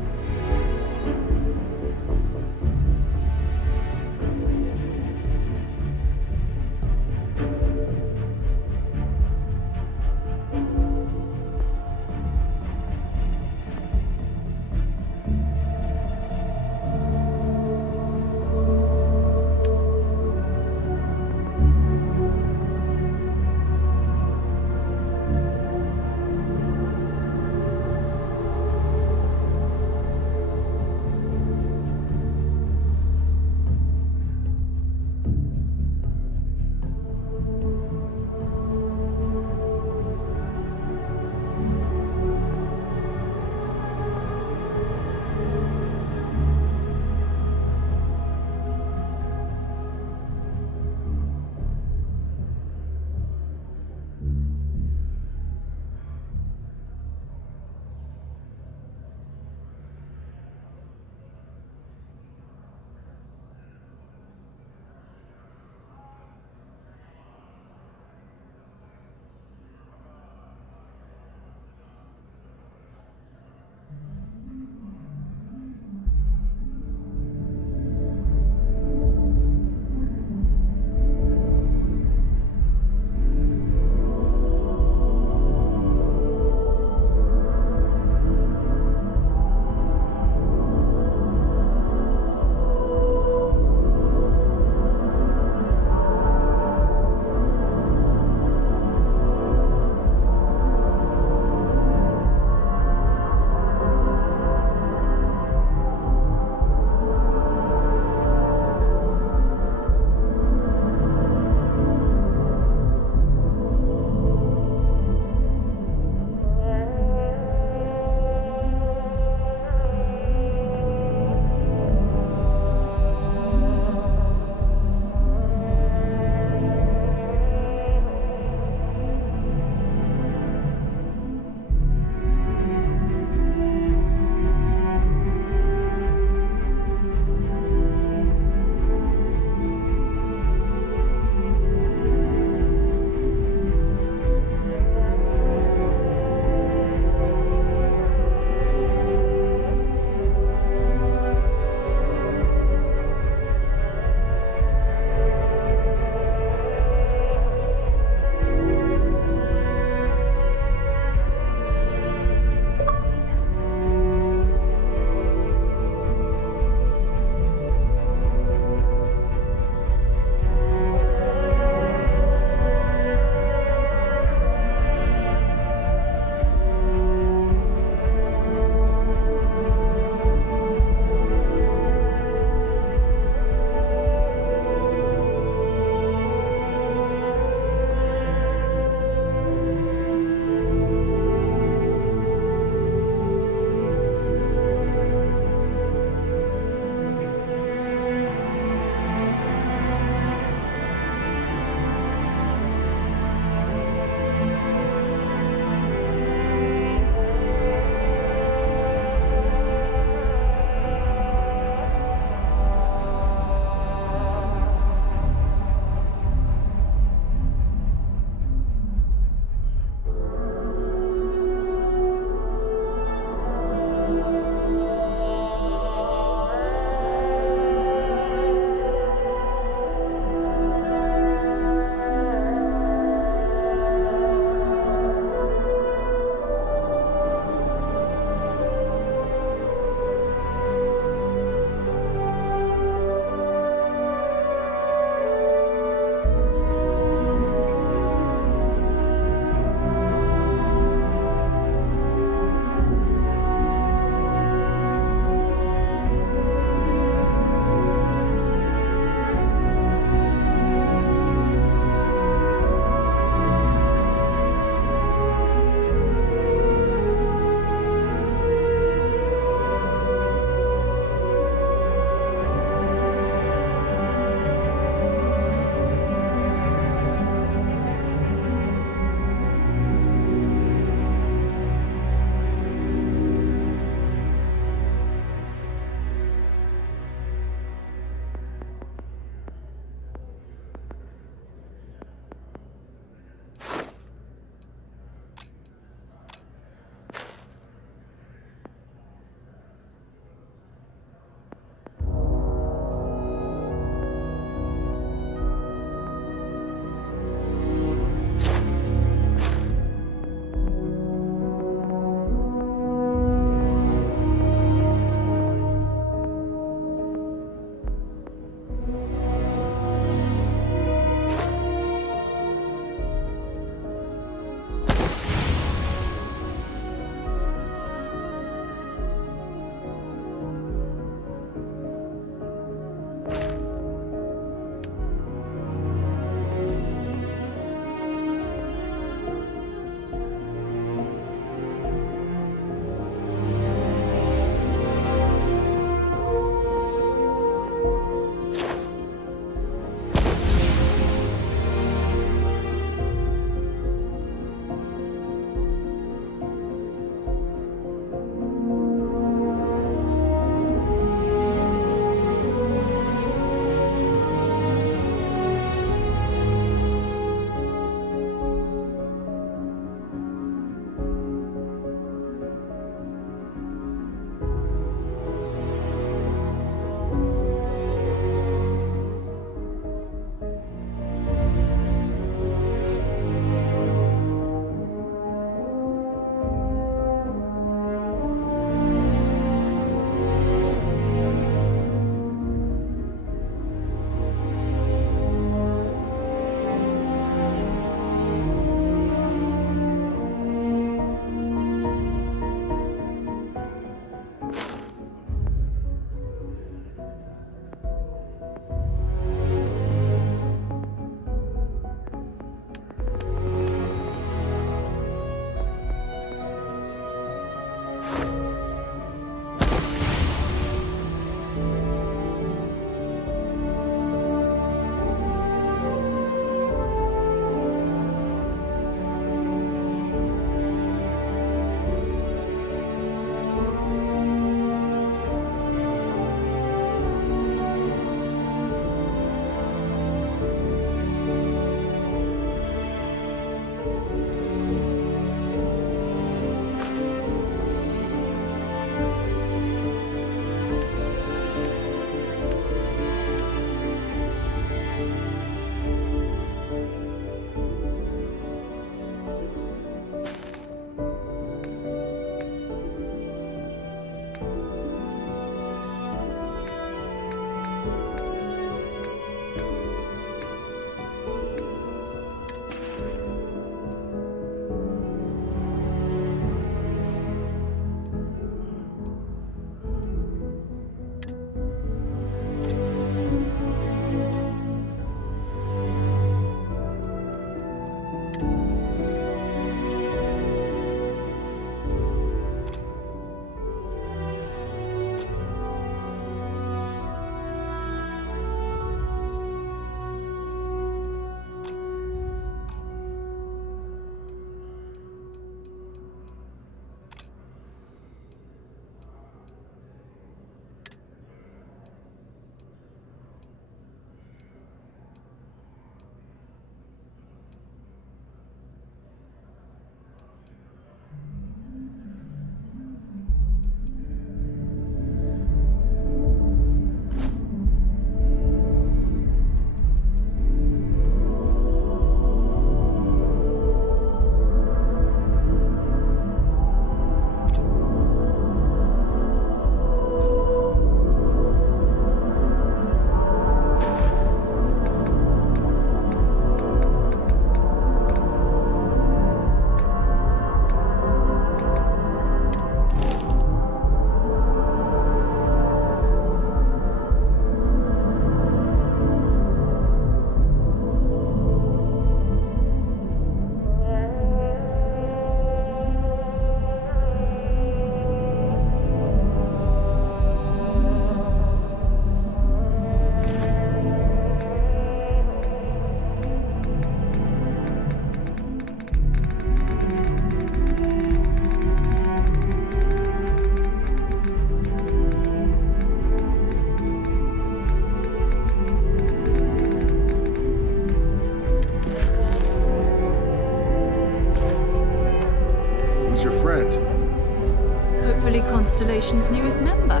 friend? Hopefully Constellation's newest member.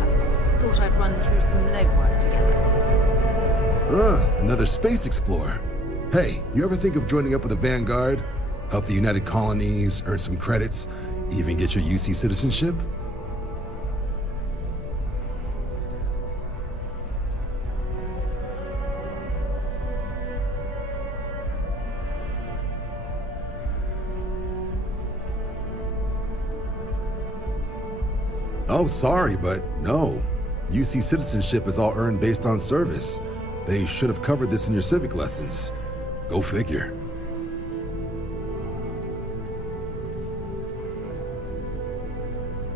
Thought I'd run through some legwork together. Another space explorer. Hey, you ever think of joining up with the Vanguard? Help the United Colonies, earn some credits, even get your UC citizenship? Oh, sorry, but no. UC citizenship is all earned based on service. They should have covered this in your civic lessons. Go figure.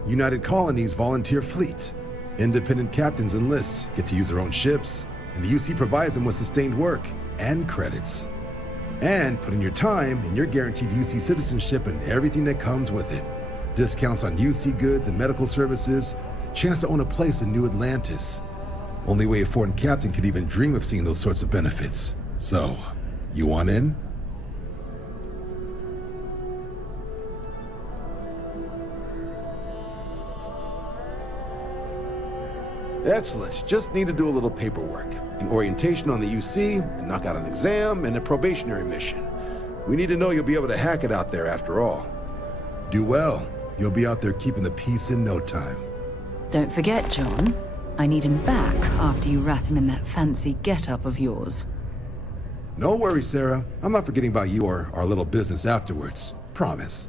United Colonies Volunteer Fleet. Independent captains enlist, get to use their own ships, and the UC provides them with sustained work and credits. And put in your time, and you're guaranteed UC citizenship and everything that comes with it. Discounts on UC goods and medical services, chance to own a place in New Atlantis. Only way a foreign captain could even dream of seeing those sorts of benefits. So, you want in? Excellent. Just need to do a little paperwork. An orientation on the UC, and knock out an exam, and a probationary mission. We need to know you'll be able to hack it out there after all. Do well. You'll be out there keeping the peace in no time. Don't forget, John. I need him back after you wrap him in that fancy get-up of yours. No worries, Sarah. I'm not forgetting about you or our little business afterwards. Promise.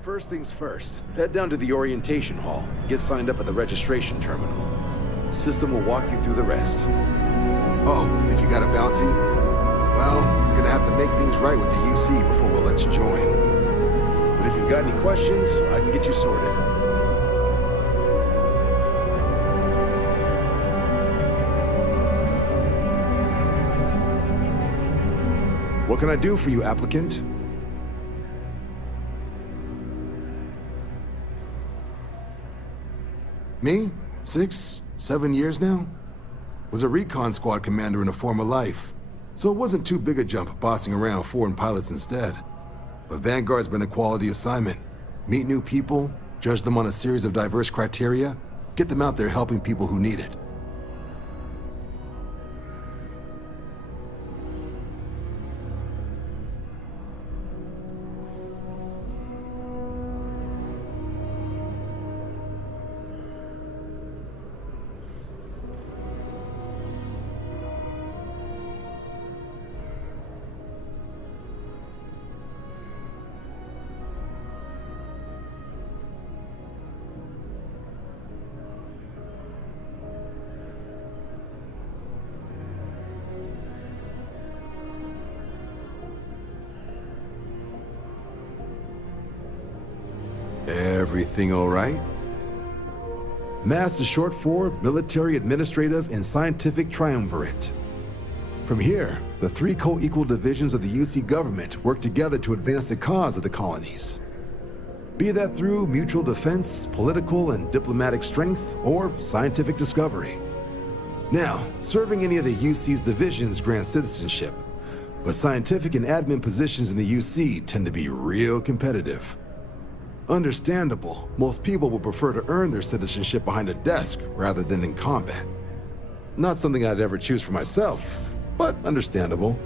First things first, head down to the orientation hall. Get signed up at the registration terminal. System will walk you through the rest. Oh, and if you got a bounty, well, you're gonna have to make things right with the UC before we'll let you join. But if you've got any questions, I can get you sorted. What can I do for you, applicant? Me? 6, 7 years now? Was a recon squad commander in a former life, so it wasn't too big a jump bossing around foreign pilots instead. But Vanguard's been a quality assignment. Meet new people, judge them on a series of diverse criteria, get them out there helping people who need it. Everything all right? MASS is short for Military, Administrative, and Scientific Triumvirate. From here, the 3 co-equal divisions of the UC government work together to advance the cause of the colonies. Be that through mutual defense, political and diplomatic strength, or scientific discovery. Now, serving any of the UC's divisions grants citizenship, but scientific and admin positions in the UC tend to be real competitive. Understandable, most people would prefer to earn their citizenship behind a desk rather than in combat. Not something I'd ever choose for myself, but understandable.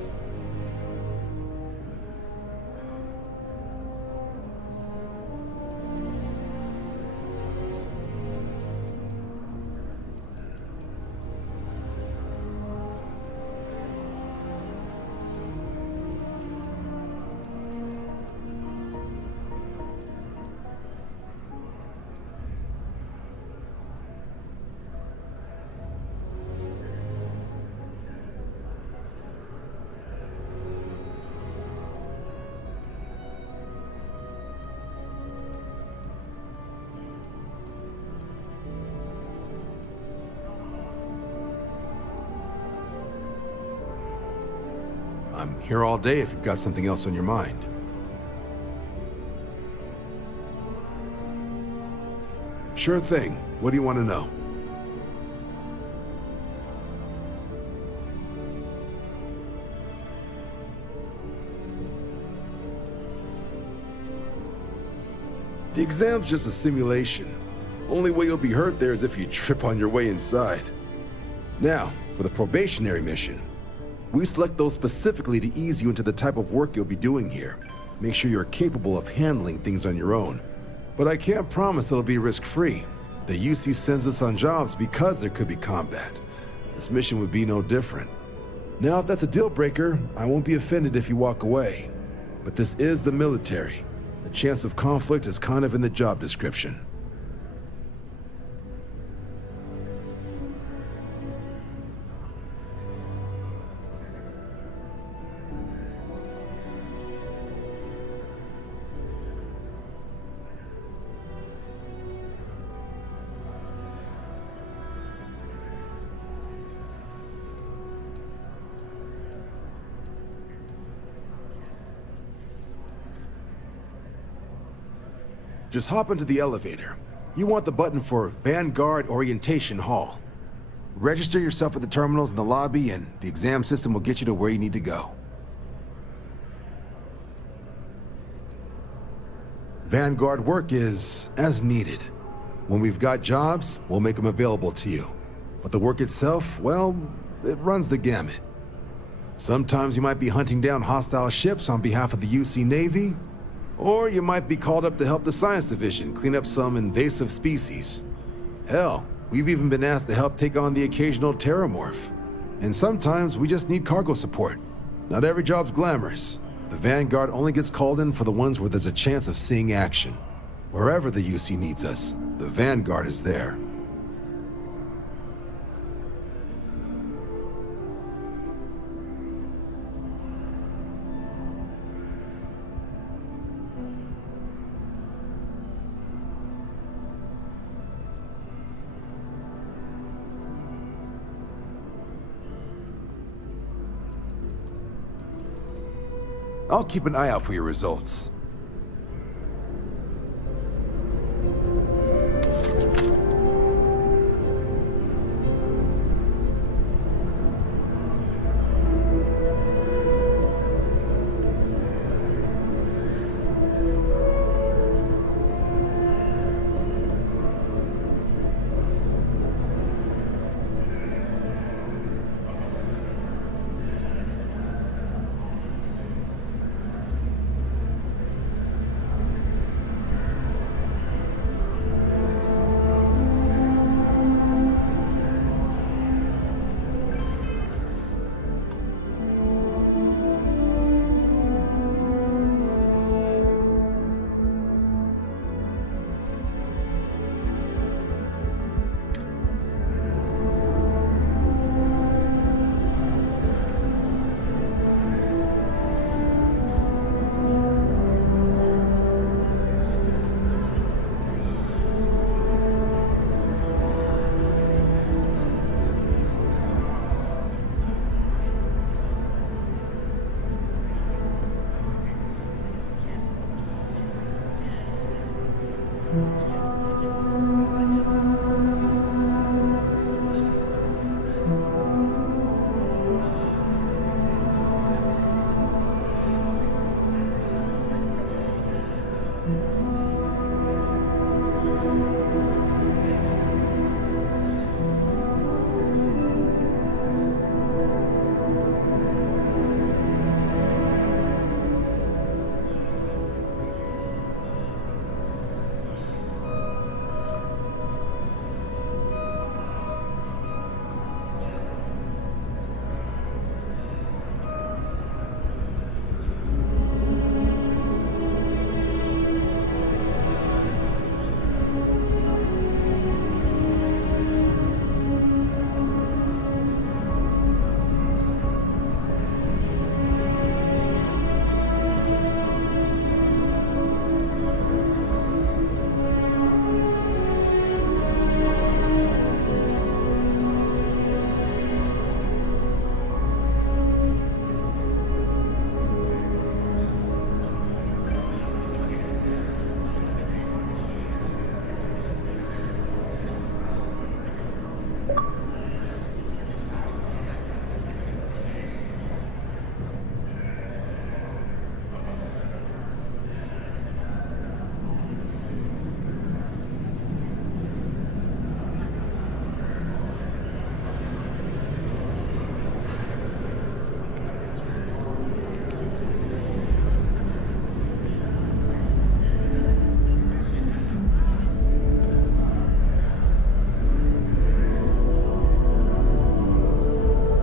I'm here all day if you've got something else on your mind. Sure thing. What do you want to know? The exam's just a simulation. Only way you'll be hurt there is if you trip on your way inside. Now, for the probationary mission. We select those specifically to ease you into the type of work you'll be doing here. Make sure you're capable of handling things on your own. But I can't promise it'll be risk-free. The UC sends us on jobs because there could be combat. This mission would be no different. Now, if that's a deal breaker, I won't be offended if you walk away. But this is the military. The chance of conflict is kind of in the job description. Just hop into the elevator. You want the button for Vanguard Orientation Hall. Register yourself at the terminals in the lobby, and the exam system will get you to where you need to go. Vanguard work is as needed. When we've got jobs, we'll make them available to you. But the work itself, well, it runs the gamut. Sometimes you might be hunting down hostile ships on behalf of the UC Navy, or you might be called up to help the Science Division clean up some invasive species. Hell, we've even been asked to help take on the occasional terramorph. And sometimes we just need cargo support. Not every job's glamorous. The Vanguard only gets called in for the ones where there's a chance of seeing action. Wherever the UC needs us, the Vanguard is there. I'll keep an eye out for your results.